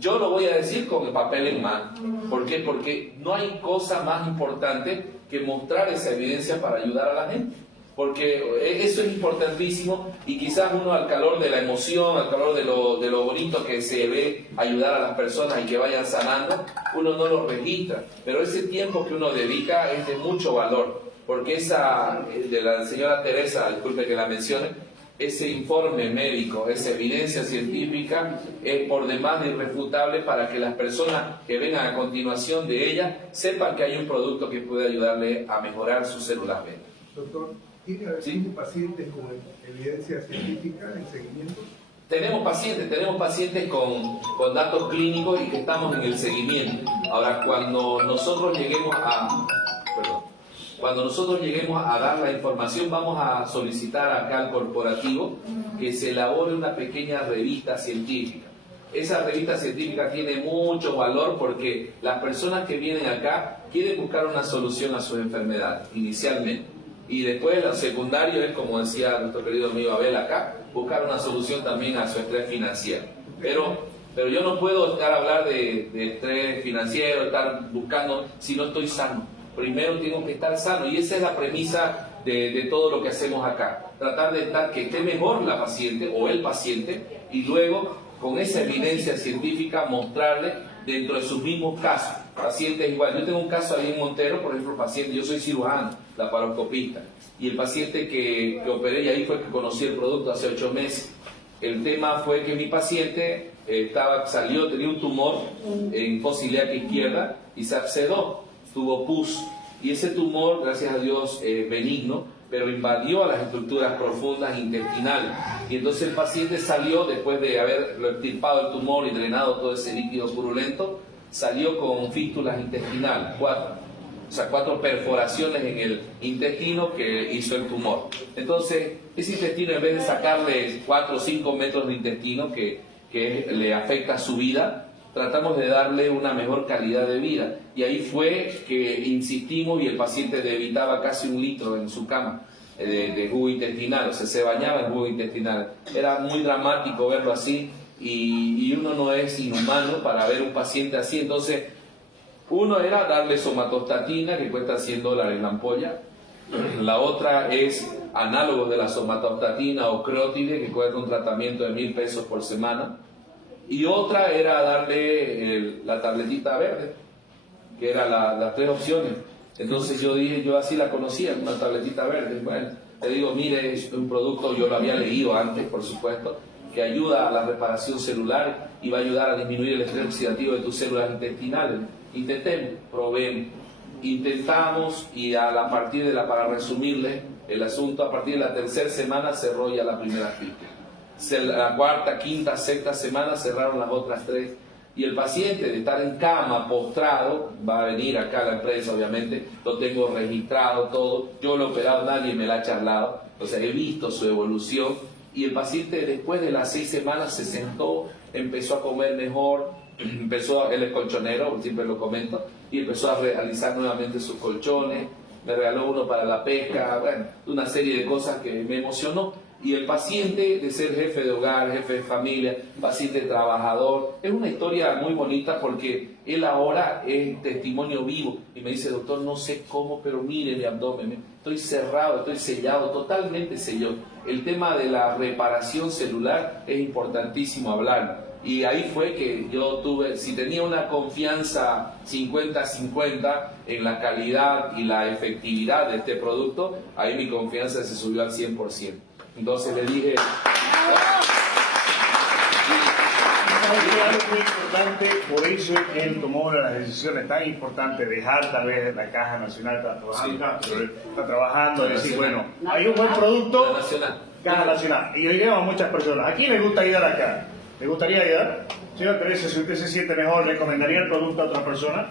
Yo lo voy a decir con el papel en mano. ¿Por qué? Porque no hay cosa más importante que mostrar esa evidencia para ayudar a la gente. Porque eso es importantísimo y quizás uno al calor de la emoción, al calor de lo bonito que se ve ayudar a las personas y que vayan sanando, uno no lo registra. Pero ese tiempo que uno dedica es de mucho valor. Porque esa de la señora Teresa, disculpe que la mencione, ese informe médico, esa evidencia científica es por demás irrefutable para que las personas que vengan a continuación de ella sepan que hay un producto que puede ayudarle a mejorar sus células beta. Doctor, ¿tiene pacientes con evidencia científica en seguimiento? Tenemos pacientes con datos clínicos y que estamos en el seguimiento. Ahora, cuando nosotros lleguemos a Cuando nosotros lleguemos a dar la información, vamos a solicitar acá al corporativo que se elabore una pequeña revista científica. Esa revista científica tiene mucho valor porque las personas que vienen acá quieren buscar una solución a sus enfermedades, inicialmente. Y después lo secundario es, como decía nuestro querido amigo Abel acá, buscar una solución también a su estrés financiero. Pero yo no puedo hablar de estrés financiero, estar buscando si no estoy sano. Primero tengo que estar sano y esa es la premisa de todo lo que hacemos acá. Tratar de que esté mejor la paciente o el paciente y luego con esa evidencia científica mostrarle dentro de sus mismos casos. Pacientes igual. Yo tengo un caso ahí en Montero, por ejemplo, paciente, yo soy cirujano, laparoscopista, y el paciente que operé, y ahí fue que conocí el producto hace 8 meses. El tema fue que mi paciente tenía un tumor en fosa ilíaca izquierda y se abscedó, tuvo pus, y ese tumor, gracias a Dios, benigno, pero invadió a las estructuras profundas intestinales. Y entonces el paciente salió, después de haberlo extirpado el tumor y drenado todo ese líquido purulento, salió con fístulas intestinales, 4 perforaciones en el intestino que hizo el tumor. Entonces, ese intestino, en vez de sacarle 4 o 5 metros de intestino que le afecta su vida, tratamos de darle una mejor calidad de vida. Y ahí fue que insistimos y el paciente evitaba casi 1 litro en su cama de jugo intestinal, o sea, se bañaba en jugo intestinal. Era muy dramático verlo así y uno no es inhumano para ver un paciente así. Entonces, uno era darle somatostatina, que cuesta $100 la ampolla. La otra es análogos de la somatostatina o creotide, que cuesta un tratamiento de $1,000 por semana. Y otra era darle la tabletita verde, que era las 3 opciones. Entonces yo así la conocía, una tabletita verde. Bueno, le digo, mire, es un producto, yo lo había leído antes, por supuesto, que ayuda a la reparación celular y va a ayudar a disminuir el estrés oxidativo de tus células intestinales. Intentemos, probemos, intentamos y para resumirles el asunto, a partir de la 3ª semana cerró ya la primera fístula. La 4ª, 5ª, 6ª semana cerraron las otras 3 y el paciente de estar en cama postrado va a venir acá a la empresa, obviamente lo tengo registrado todo, yo lo he operado, nadie me la ha charlado, o sea, he visto su evolución y el paciente después de las 6 semanas se sentó, empezó a comer mejor, él es colchonero, siempre lo comento, y empezó a realizar nuevamente sus colchones, me regaló uno para la pesca, bueno, una serie de cosas que me emocionó. Y el paciente de ser jefe de hogar, jefe de familia, paciente trabajador, es una historia muy bonita porque él ahora es testimonio vivo y me dice, doctor, no sé cómo, pero mire mi abdomen, estoy cerrado, estoy sellado, totalmente sellado. El tema de la reparación celular es importantísimo hablar. Y ahí fue que yo tuve, si tenía una confianza 50-50 en la calidad y la efectividad de este producto, ahí mi confianza se subió al 100%. Entonces le dije... Algo muy importante, por eso es que él tomó una de las decisiones tan importantes, dejar tal vez la Caja Nacional, está trabajando, decir, bueno, hay un buen producto, Caja Nacional, y ayudamos a muchas personas. ¿A quién le gusta ayudar acá? ¿Le gustaría ayudar? Señora Teresa, si usted se siente mejor, ¿recomendaría el producto a otra persona?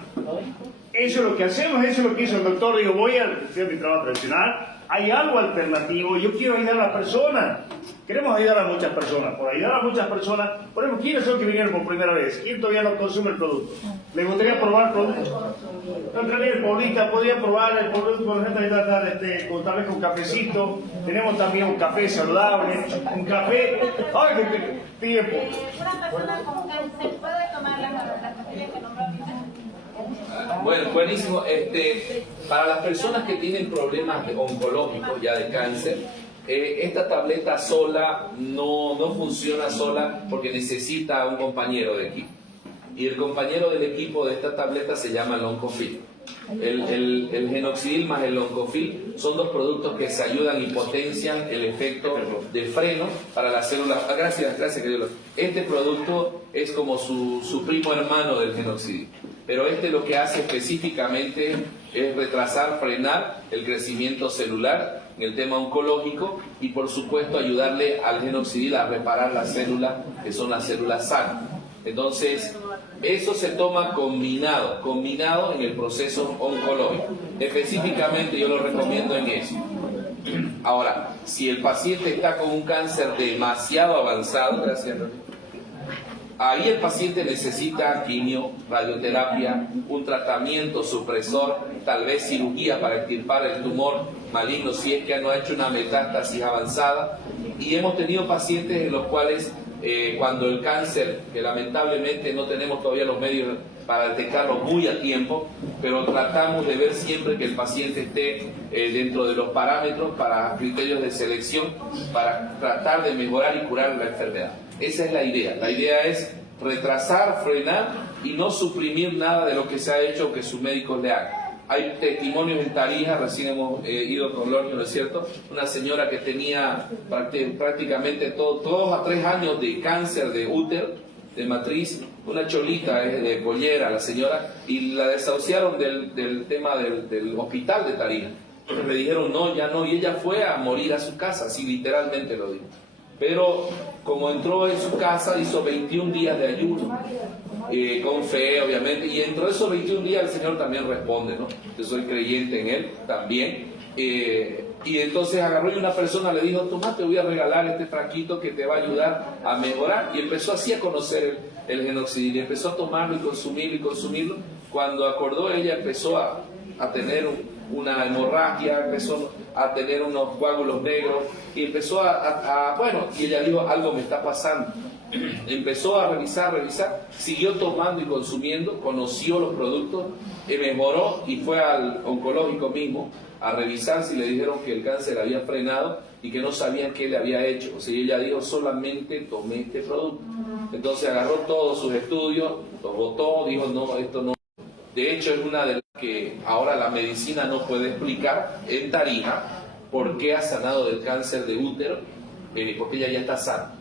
Eso es lo que hacemos, eso es lo que hizo el doctor. Digo, voy a hacer mi trabajo tradicional, hay algo alternativo, yo quiero ayudar a la persona. Queremos ayudar a muchas personas. Por ayudar a muchas personas, por ejemplo, ¿quiénes son que vinieron por primera vez? ¿Quién todavía no consume el producto? ¿Le gustaría probar el producto? También Paulita podría probar el producto, por ejemplo, tal vez con cafecito. Tenemos también un café saludable, un café... ¡Ay, qué tiempo! Una persona con cáncer puede tomar las pastillas que nombró ahorita. Bueno, buenísimo. Para las personas que tienen problemas oncológicos, ya de cáncer, esta tableta sola no funciona sola porque necesita un compañero de equipo. Y el compañero del equipo de esta tableta se llama Loncofil. El Genoxidil más el Loncofil son 2 productos que se ayudan y potencian el efecto de freno para las células. Gracias, querido. Este producto es como su primo hermano del Genoxidil. Pero lo que hace específicamente es retrasar, frenar el crecimiento celular en el tema oncológico y por supuesto ayudarle al Genoxidil a reparar las células que son las células sanas. Entonces, eso se toma combinado en el proceso oncológico. Específicamente yo lo recomiendo en eso. Ahora, si el paciente está con un cáncer demasiado avanzado, gracias, ahí el paciente necesita quimio, radioterapia, un tratamiento supresor, tal vez cirugía para extirpar el tumor maligno si es que no ha hecho una metástasis avanzada. Y hemos tenido pacientes en los cuales cuando el cáncer, que lamentablemente no tenemos todavía los medios para detectarlo muy a tiempo, pero tratamos de ver siempre que el paciente esté dentro de los parámetros para criterios de selección, para tratar de mejorar y curar la enfermedad. Esa es la idea. La idea es retrasar, frenar y no suprimir nada de lo que se ha hecho o que sus médicos le hagan. Hay testimonios en Tarija, recién hemos ido con Lornio, ¿no es cierto? Una señora que tenía prácticamente 2 a 3 años de cáncer de útero, de matriz, una cholita de pollera la señora, y la desahuciaron del tema del hospital de Tarija. Le dijeron no, ya no, y ella fue a morir a su casa, así literalmente lo digo. Pero como entró en su casa, hizo 21 días de ayuno, con fe obviamente, y dentro de esos 21 días el Señor también responde, ¿no? Yo soy creyente en Él también, y entonces agarró y una persona le dijo, toma, te voy a regalar este frasquito que te va a ayudar a mejorar, y empezó así a conocer el genoxidil, y empezó a tomarlo y consumirlo. Cuando acordó, ella empezó a tener una hemorragia, empezó a tener unos coágulos negros, y empezó bueno, y ella dijo, algo me está pasando. Empezó a revisar, siguió tomando y consumiendo, conoció los productos, mejoró y fue al oncológico mismo a revisar si le dijeron que el cáncer había frenado y que no sabían qué le había hecho. O sea, ella dijo, solamente tomé este producto. Entonces agarró todos sus estudios, los botó, dijo, no, esto no. De hecho, es una de las que ahora la medicina no puede explicar en Tarija por qué ha sanado del cáncer de útero, porque ella ya está sana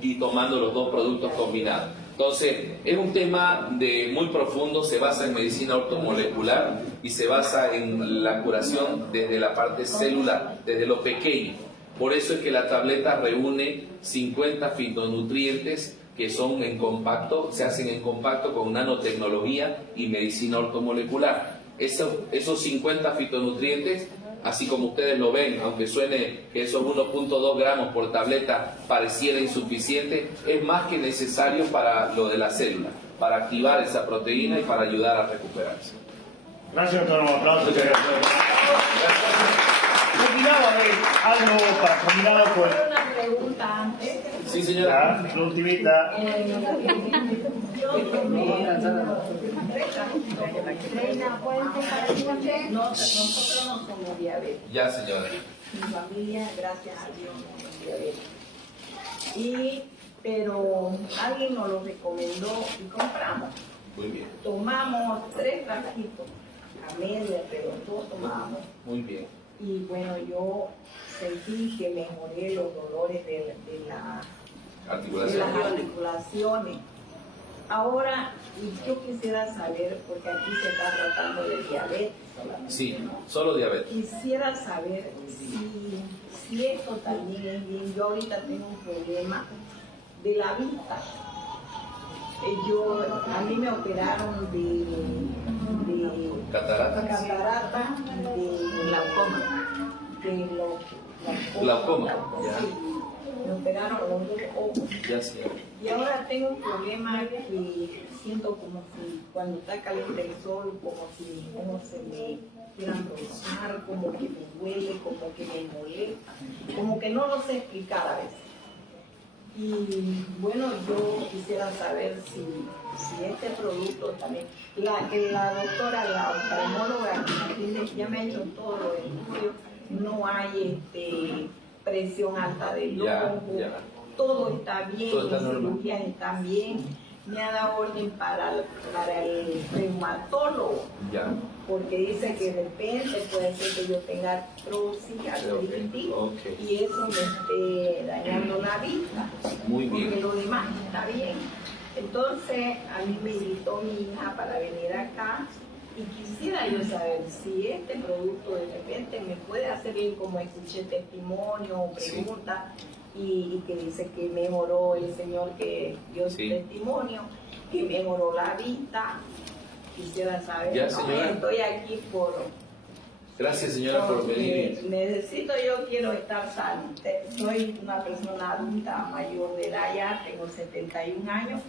y tomando los 2 productos combinados. Entonces, es un tema muy profundo, se basa en medicina ortomolecular y se basa en la curación desde la parte celular, desde lo pequeño. Por eso es que la tableta reúne 50 fitonutrientes que son en compacto, se hacen en compacto con nanotecnología y medicina ortomolecular. Esos 50 fitonutrientes, así como ustedes lo ven, aunque suene que esos 1.2 gramos por tableta pareciera insuficiente, es más que necesario para lo de la célula, para activar esa proteína y para ayudar a recuperarse. Gracias, doctor. Un aplauso. Muchas gracias. Algo para combinado con... Una pregunta antes. Sí, señora. La ultimita. Nosotros no somos diabéticos. Ya, señora. Mi familia, gracias a Dios, no es diabética. Pero alguien nos lo recomendó y compramos. Muy bien. Tomamos 3 frasquitos a media, pero todos tomamos. Muy bien. Y bueno, yo sentí que mejoré los dolores de las articulaciones. Ahora, yo quisiera saber, porque aquí se está tratando de diabetes solamente. Sí, solo diabetes. Quisiera saber si esto también es bien. Yo ahorita tengo un problema de la vista. A mí me operaron de catarata, de glaucoma. Ya. Sí, me operaron los 2 ojos. Ya, señora. Y ahora tengo un problema que siento como si cuando está caliente el sol, como si se me quieran rozar, como que me duele, como que me molesta, como que no lo sé explicar a veces. Y bueno, yo quisiera saber si este producto también, la doctora, la oftalmóloga ya me ha hecho todo los estudios, no hay presión alta del ojo, todo está bien, todo está mis normal. cirugías están bien, me ha dado orden para el reumatólogo, Ya. porque dice que de repente puede ser que yo tenga artrosis, artritis, Okay. y eso me esté dañando la vista. Muy Porque bien. lo demás está bien. Entonces, a mí me invitó mi hija para venir acá y quisiera yo saber si este producto de repente me puede hacer bien, como escuché testimonio o preguntas, y que dice que mejoró el señor que dio su testimonio, que mejoró la vista. Quisiera saber, Ya, ¿no? señora. Estoy aquí por... Gracias, señora, por venir. Quiero estar sana. Soy una persona adulta, mayor de edad ya, tengo 71 años,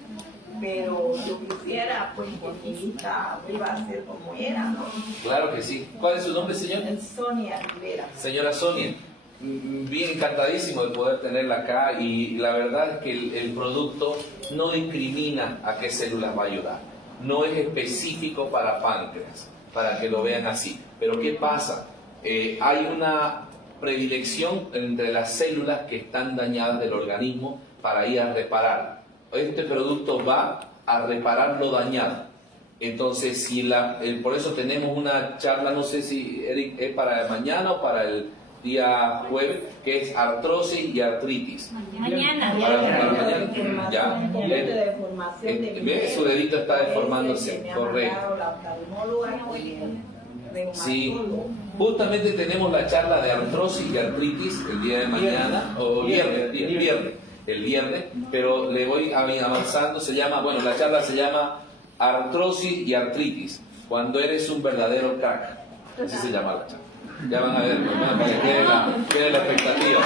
pero yo quisiera, pues, que mi vista iba a ser como era, ¿no? Claro que sí. ¿Cuál es su nombre, señor? Sonia Rivera. Señora Sonia, bien encantadísimo de poder tenerla acá y la verdad es que el producto no discrimina a qué células va a ayudar. No es específico para páncreas, para que lo vean así. Pero ¿qué pasa? Hay una predilección entre las células que están dañadas del organismo para ir a reparar. Este producto va a reparar lo dañado. Entonces, por eso tenemos una charla, no sé si Eric es para mañana o para el día jueves, que es artrosis y artritis. Mañana. Para mañana. Ya. Un poquito de formación de Ve, su dedito está deformándose. me ha Correcto. mandado la oftalmóloga y el Sí, reumatólogo. justamente tenemos la charla de artrosis y artritis el día de mañana, o el viernes, pero le voy avanzando, la charla se llama Artrosis y Artritis, cuando eres un verdadero crack. Así se llama la charla. Ya van a ver, hermano, para que quede la expectativa.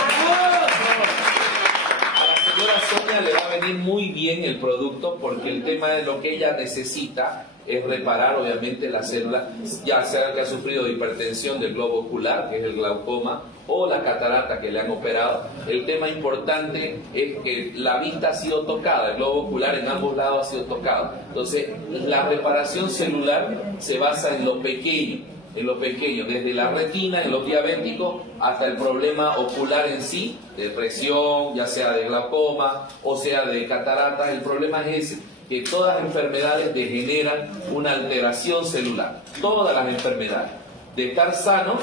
A la señora Sonia le va a venir muy bien el producto porque el tema de lo que ella necesita es reparar obviamente la célula, ya sea que ha sufrido de hipertensión del globo ocular, que es el glaucoma, o la catarata que le han operado. El tema importante es que la vista ha sido tocada, el globo ocular en ambos lados ha sido tocado. Entonces, la reparación celular se basa en lo pequeño, desde la retina, en los diabéticos, hasta el problema ocular en sí, de presión, ya sea de glaucoma o sea de catarata. El problema es ese, que todas las enfermedades degeneran una alteración celular, todas las enfermedades. De estar sano,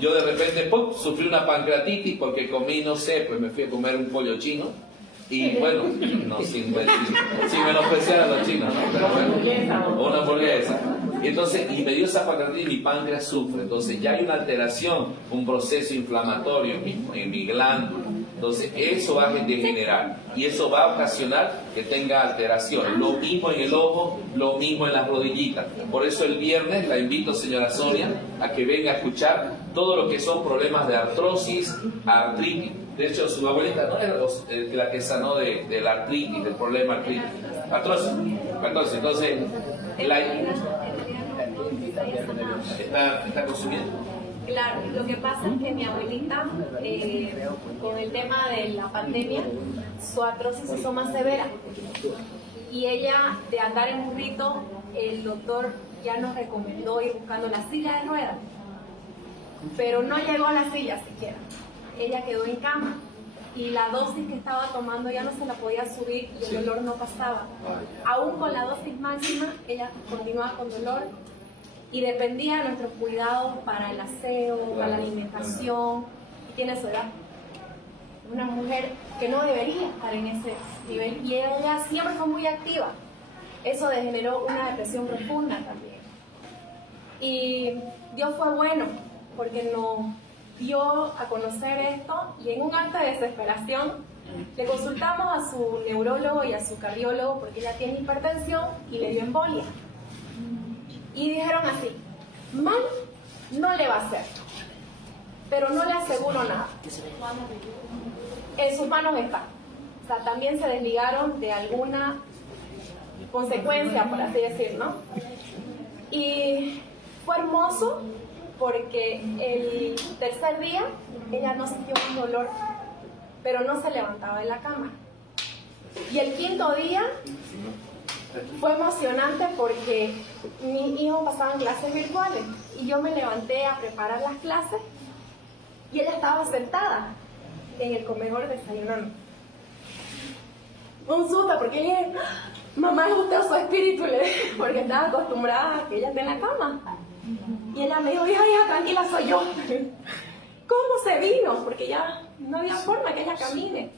yo de repente ¡pum!, sufrí una pancreatitis porque comí, no sé, pues me fui a comer un pollo chino. Y bueno, no, sin menospreciar a los chinos, ¿no? Pero bueno, una hamburguesa. Entonces, y me dio esa pancreatitis y mi páncreas sufre. Entonces, ya hay una alteración, un proceso inflamatorio en mi glándula. Entonces, eso va a degenerar y eso va a ocasionar que tenga alteración. Lo mismo en el ojo, lo mismo en las rodillitas. Por eso, el viernes la invito, señora Sonia, a que venga a escuchar todo lo que son problemas de artrosis, artritis. De hecho, su abuelita no era la que sanó de la artritis, del problema artritis. Artrosis. Entonces, ¿está consumiendo? Claro, lo que pasa es que mi abuelita, con el tema de la pandemia, su artrosis se hizo más severa. Y ella, de andar en burrito, el doctor ya nos recomendó ir buscando la silla de ruedas. Pero no llegó a la silla siquiera. Ella quedó en cama. Y la dosis que estaba tomando ya no se la podía subir y el dolor no pasaba. Aún con la dosis máxima, ella continuaba con dolor. Y dependía de nuestros cuidados para el aseo, para la alimentación. Y tiene su edad. Una mujer que no debería estar en ese nivel. Y ella siempre fue muy activa. Eso degeneró una depresión profunda también. Y Dios fue bueno, porque nos dio a conocer esto. Y en un acto de desesperación, le consultamos a su neurólogo y a su cardiólogo, porque ella tiene hipertensión y le dio embolia. Y dijeron así: mal no le va a hacer, pero no le aseguro nada. En sus manos está. O sea, también se desligaron de alguna consecuencia, por así decirlo, ¿no? Y fue hermoso porque el tercer día ella no sintió un dolor, pero no se levantaba de la cama. Y el quinto día fue emocionante porque mis hijos pasaban clases virtuales y yo me levanté a preparar las clases y ella estaba sentada en el comedor desayunando. Un susto porque le dije: mamá, es usted su espíritu, le dije, porque estaba acostumbrada a que ella esté en la cama. Y ella me dijo: hija, tranquila, soy yo. ¿Cómo se vino? Porque ya no había forma que ella camine.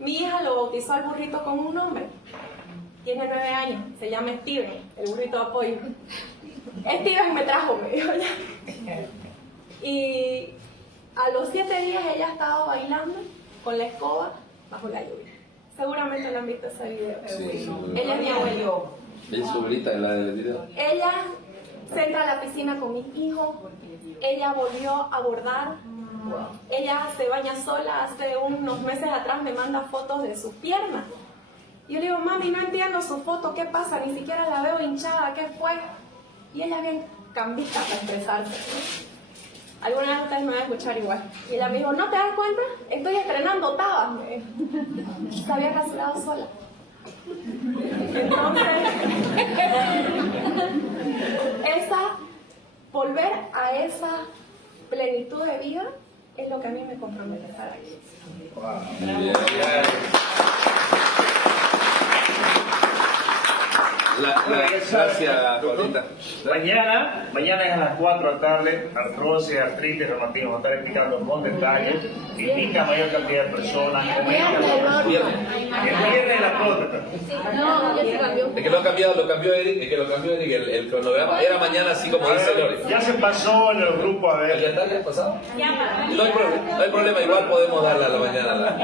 Mi hija lo bautizó al burrito con un nombre. Tiene 9 años, se llama Steven, el burrito de apoyo. Steven me trajo, me dijo ya. Y a los 7 días ella estaba bailando con la escoba bajo la lluvia. Seguramente lo han visto ese video. Sí. Ella es mi abuela. ¿Es su abuelita en la del video? Ella se entra a la piscina con mis hijos. Ella volvió a bordar. Ella se baña sola. Hace unos meses atrás me manda fotos de sus piernas. Y yo le digo, mami, no entiendo su foto, ¿qué pasa? Ni siquiera la veo hinchada, ¿qué fue? Y ella bien cambista para expresarse. Alguna vez ustedes me van a escuchar igual. Y ella me dijo, ¿no te das cuenta? Estoy estrenando tabas. Se había rasurado sola. Entonces, volver a esa plenitud de vida es lo que a mí me compromete a estar aquí. Bien. Gracias, Juanita. Mañana es a las 4 de la tarde, artrosis, artritis, reumatismo. Vamos a estar explicando con detalles. Indica mayor cantidad de personas. El viernes la próstata. No, ya se cambió. Es que lo cambió Eric, el cronograma era mañana así como dice Lore. Ya se pasó en el grupo, a ver. ¿Ya está? ¿Ya ha pasado? No hay problema, igual podemos darle a la mañana.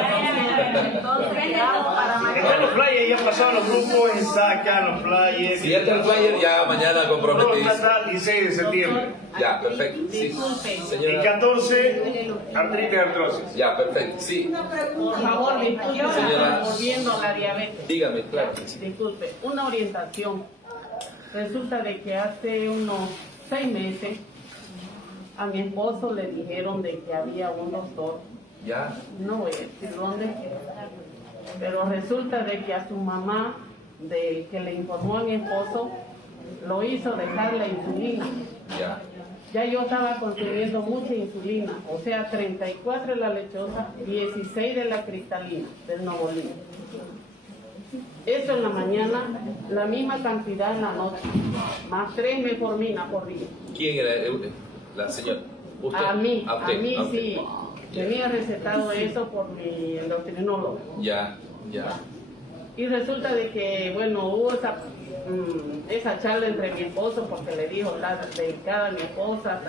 Están los flyers, ya pasaron los grupos, sacan los flyers. Si ya está el flyer, ya mañana comprometido. Hasta el 16 de septiembre. Ya, perfecto. Sí. Disculpe. Señora. Y 14, artritis y artrosis. Ya, perfecto. Sí. Por favor, disculpe, Señora. volviendo a la diabetes. Dígame, claro. Disculpe, una orientación. Resulta de que hace unos 6 meses a mi esposo le dijeron de que había un doctor, Ya. no voy a decir dónde, pero resulta de que a su mamá, del que le informó a mi esposo, lo hizo dejar la insulina. Ya. Ya yo estaba consumiendo mucha insulina, o sea, 34 de la lechosa, 16 de la cristalina, del Novolin. Eso en la mañana, la misma cantidad en la noche, más 3 metformina por día. ¿Quién era? La señora. ¿Usted? A mí, Ah, ok, a mí ok. sí, me había recetado eso por mi endocrinólogo. Ya. Y resulta de que, bueno, hubo esa charla entre mi esposo porque le dijo la delicada a mi esposa,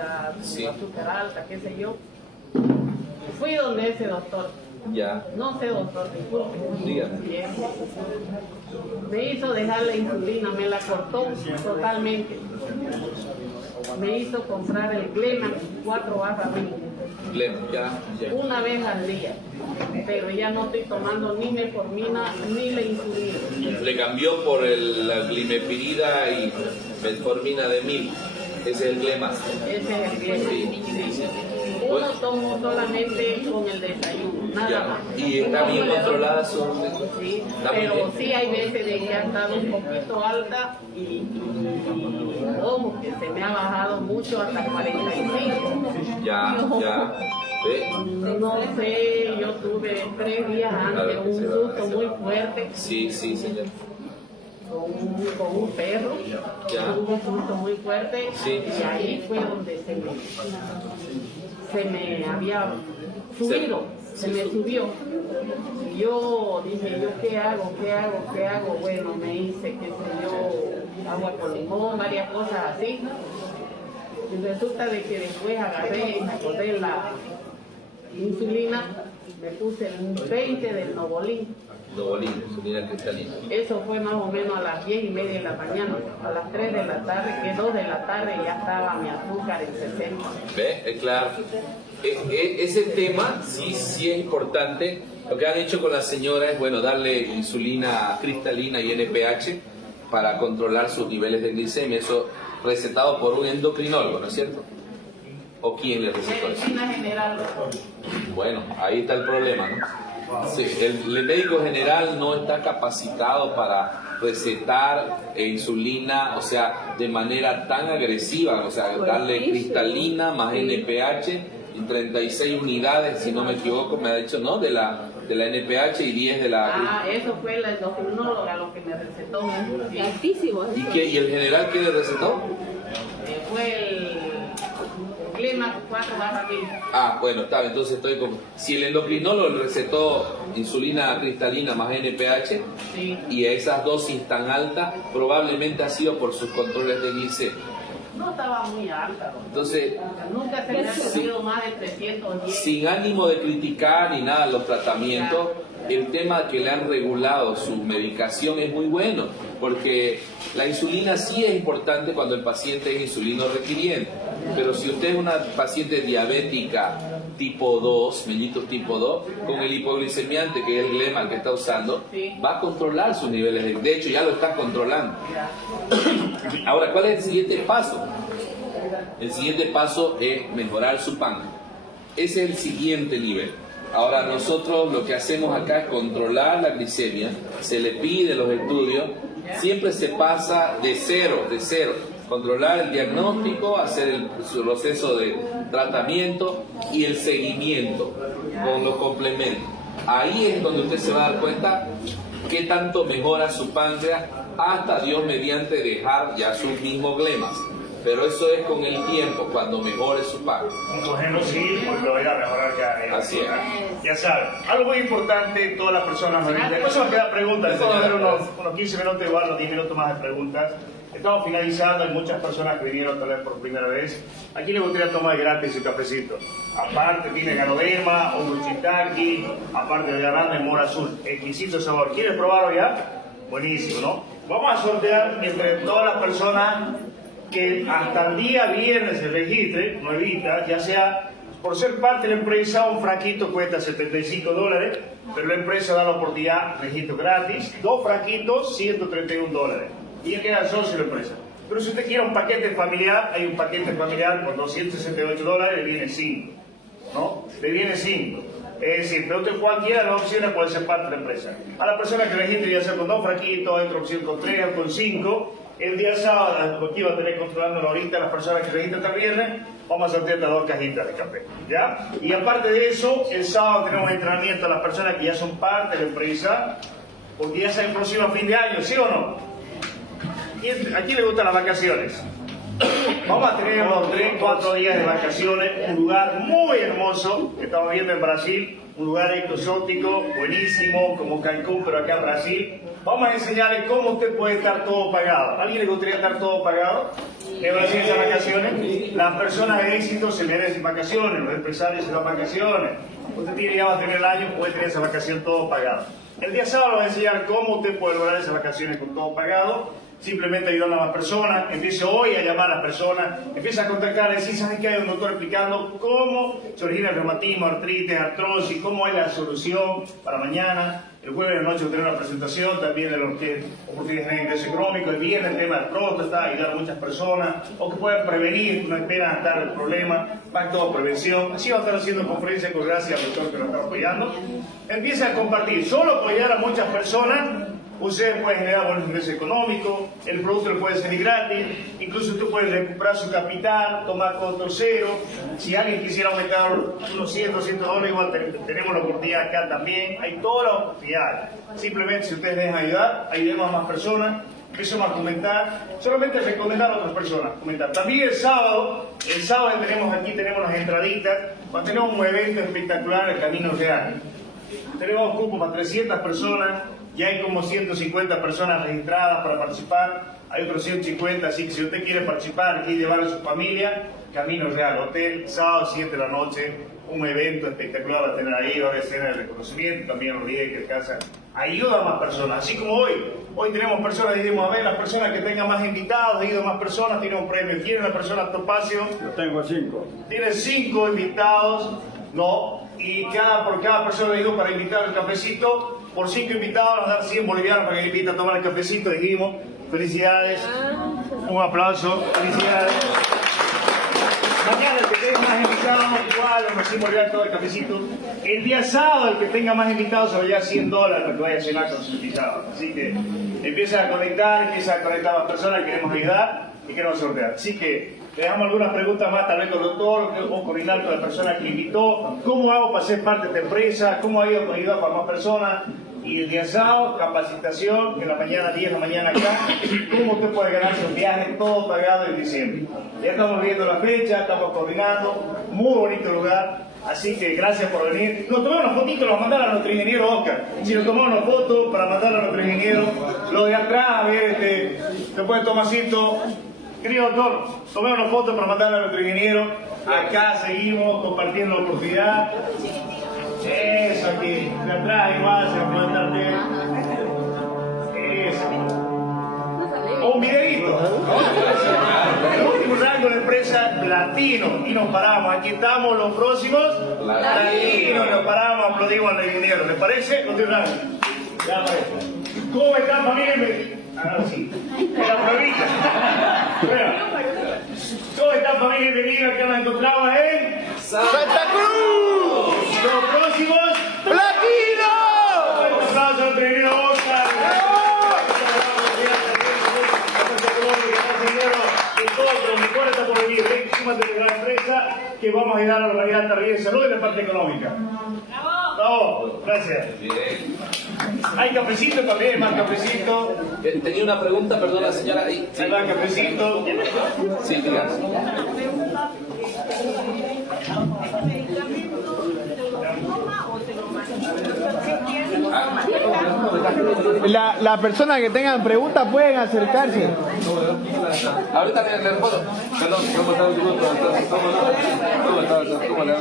Sí. su azúcar alta, qué sé yo. Fui donde ese doctor, Ya. no sé doctor, disculpe. Dígame. Bien. Me hizo dejar la insulina, me la cortó totalmente. Me hizo comprar el Glema 4 barras mil. Ya. Una vez al día, pero ya no estoy tomando ni metformina ni la insulina. Le cambió por la glimepirida y metformina de 1000. Ese es el glema. Ese es el Glema. Sí. Uno tomo solamente con el desayuno, nada Ya. más. Y está bien controlada su. Sí, Está muy pero bien. sí hay veces de que ha estado un poquito alta y como que se me ha bajado mucho hasta 45. Ya. ¿Ve? No sé, yo tuve 3 días antes un susto muy fuerte Sí, señor. con un perro, Ya. tuve un susto muy fuerte Sí. y ahí fue donde se me había subido, se me subió. Y yo dije, ¿yo qué hago? Bueno, me hice, qué sé yo, agua con limón, varias cosas así. Y resulta de que después agarré y acordé la insulina, me puse un 20 del Novolin. Novolin, insulina cristalina. Eso fue más o menos a las 10:30 de la mañana. A las 3 de la tarde, que 2 de la tarde ya estaba mi azúcar en 60. ¿Ve? Claro. Ese tema sí es importante. Lo que han hecho con la señora es, bueno, darle insulina cristalina y NPH para controlar sus niveles de glicemia. Eso recetado por un endocrinólogo, ¿no es cierto? ¿O quién le recetó eso? Medicina general. Bueno, ahí está el problema, ¿no? Sí, el médico general no está capacitado para recetar insulina, o sea, de manera tan agresiva, o sea, darle cristalina más NPH y 36 unidades, si no me equivoco, me ha dicho, ¿no? De la NPH y 10 de la... Ah, eso fue la endocrinóloga lo que me recetó. Sí. Altísimo. ¿Y el general qué le recetó? Fue el Glema 4 barra 1000. Ah, bueno, está bien, entonces estoy como... Si el endocrinólogo le recetó insulina cristalina más NPH Sí. y esas dosis tan altas, probablemente ha sido por sus controles de glicemia. No estaba muy alta. Entonces, Nunca se me ha subido más de 310. sin ánimo de criticar ni nada los tratamientos, el tema que le han regulado su medicación es muy bueno, porque la insulina sí es importante cuando el paciente es insulino requiriente, pero si usted es una paciente diabética tipo 2, mellitus tipo 2, con el hipoglicemiante, que es el Gleman que está usando, va a controlar sus niveles, de hecho ya lo está controlando. Ahora, ¿cuál es el siguiente paso? El siguiente paso es mejorar su páncreas. Ese es el siguiente nivel. Ahora nosotros lo que hacemos acá es controlar la glicemia, se le pide los estudios, siempre se pasa de cero, controlar el diagnóstico, hacer el proceso de tratamiento y el seguimiento con los complementos. Ahí es donde usted se va a dar cuenta qué tanto mejora su páncreas, hasta Dios mediante dejar ya sus mismos glemas. Pero eso es con el tiempo, cuando mejore su páncreas. Un genosil, pues lo voy a mejorar ya. Así es. Ya saben, algo muy importante, todas las personas, después nos quedan preguntas, después vamos a ver unos 15 minutos, igual unos 10 minutos más de preguntas. Estamos finalizando, hay muchas personas que vinieron tal vez por primera vez. Aquí les gustaría tomar gratis su cafecito. Aparte tiene Ganoderma, Shiitake, aparte de Aranda en mora azul. Exquisito sabor. ¿Quieres probarlo ya? Buenísimo, ¿no? Vamos a sortear entre todas las personas que hasta el día viernes se registre, nuevita, ya sea por ser parte de la empresa, un fraquito cuesta $75, pero la empresa da la oportunidad, registro gratis, 2 fraquitos, $131. Y ya queda socio de la empresa. Pero si usted quiere un paquete familiar, hay un paquete familiar por $268, le viene 5, ¿no? Le viene 5. Es decir, pero usted cualquiera de las opciones puede ser parte de la empresa. A la persona que registre ya sea con 2 fraquitos, hay otra opción con 3 o con 5. El día sábado, aquí va a tener controlándolo ahorita las personas que registran hasta el viernes, vamos a sortear 2 cajitas de café, ¿ya? Y aparte de eso, el sábado tenemos entrenamiento a las personas que ya son parte de la empresa, porque ya es el próximo fin de año, ¿sí o no? ¿A quién le gustan las vacaciones? Vamos a tener unos 3-4 días de vacaciones, un lugar muy hermoso que estamos viendo en Brasil, un lugar exótico, buenísimo, como Cancún, pero acá en Brasil. Vamos a enseñarles cómo usted puede estar todo pagado. ¿A alguien le gustaría estar todo pagado en Brasil esas vacaciones? Las personas de éxito se merecen vacaciones, los empresarios se dan vacaciones. Usted tiene, ya va a tener el año, puede tener esa vacación todo pagado. El día sábado va a enseñar cómo usted puede lograr esas vacaciones con todo pagado. Simplemente ayudando a las personas, empiece hoy a llamar a las personas, empieza a contactar, decir, ¿sabes qué? Hay un doctor explicando cómo se origina el reumatismo, artritis, artrosis, cómo es la solución para mañana. El jueves de la noche tener una presentación también de lo que oportunidades de ingreso económico. El viernes el tema del próstata, ayudar a muchas personas, o que puedan prevenir, no esperan estar el problema, va en toda prevención. Así va a estar haciendo conferencias con gracias al doctor que nos está apoyando. Empieza a compartir, solo apoyar a muchas personas. Usted puede generar buenos ingresos económicos, el producto le puede salir gratis, incluso usted puede recuperar su capital, tomar costo cero. Si alguien quisiera aumentar unos $100-200, igual tenemos la oportunidad acá también. Hay todas las oportunidades. Simplemente si ustedes dejan ayudar, ayudemos a más personas, empezamos a comentar, solamente recomendar a otras personas, comentar. También el sábado tenemos aquí las entraditas, cuando tenemos un evento espectacular en el Camino Real. Tenemos un cupo para 300 personas. Ya hay como 150 personas registradas para participar, hay otros 150, así que si usted quiere participar y llevar a su familia, Camino Real, hotel, sábado 7 de la noche, un evento espectacular va a tener ahí, va a hacer el reconocimiento, también los días que alcanzan. Ayuda a más personas, así como hoy tenemos personas, dijimos, a ver, las personas que tengan más invitados, ha ido más personas, tienen un premio. ¿Quieren la persona Topacio? Yo tengo 5. Tiene 5 invitados, ¿no? Y por cada persona digo para invitar al cafecito, por 5 invitados nos dan 100 bolivianos para que invite a tomar el cafecito, dijimos. Felicidades, un aplauso, felicidades. Mañana el que tenga más invitados, igual, unos 100 bolivianos todo el cafecito. El día sábado el que tenga más invitados se va a llevar $100 para que vaya a cenar con sus invitados. Así que empieza a conectar a las personas que queremos ayudar y queremos sortear. Así que le dejamos algunas preguntas más, tal vez con el doctor o coordinar con la persona que invitó. ¿Cómo hago para ser parte de esta empresa? ¿Cómo ha ido con ayuda para más personas? Y el día sábado, capacitación, en la mañana, 10 de la mañana acá. ¿Cómo usted puede ganarse un viaje todo pagado en diciembre? Ya estamos viendo la fecha, estamos coordinando. Muy bonito lugar. Así que gracias por venir. Nos tomamos una fotito, nos mandaron a nuestro ingeniero Oscar. Si nos tomamos una foto para mandarla a nuestro ingeniero, lo de atrás, a ver, después de Tomasito. Querido doctor, tomé una foto para mandarle a nuestro ingeniero. Acá seguimos compartiendo la oportunidad. Eso aquí, de atrás igual se puede andar bien. Eso. O un videito. El último rango de empresa latino. Y nos paramos. Aquí estamos los próximos latinos. Nos paramos, aplaudimos al ingeniero. ¿Les parece? Continuamos. Ya aparece. ¿Cómo está familia? Ahora sí. La pruebita. Bueno. ¿Cómo está familia? Bienvenida, que nos encontramos en ¡Santa Cruz! Los próximos ¡Platino! Un aplauso al ingeniero Oscar. Mejor está por venir, de la empresa que vamos a ayudar a la Organidad Tarrié de Salud en la parte económica. ¡Bravo! Gracias. Hay cafecito también, más cafecito. Tenía una pregunta, perdona señora. Sí. Hay más cafecito. Sí, diga. La persona que tengan preguntas pueden acercarse. Ahorita le respondo. Perdón, ¿cómo está el grupo? ¿Cómo le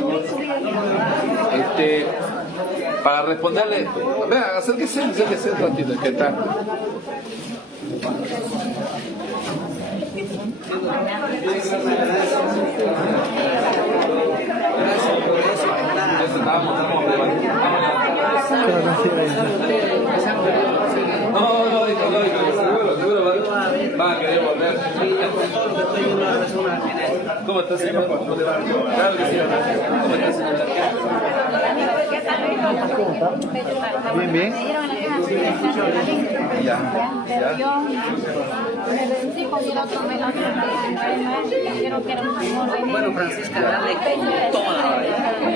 para responderle, vean, acérquese un ratito, que está. No, seguro va a querer volver. ¿Cómo está, señor? Claro que sí. ¿Cómo está, señor? Bien, bien. Ya. Me vencí con el otro quiero que era un amor. Bueno, Francisca, dale. Toma.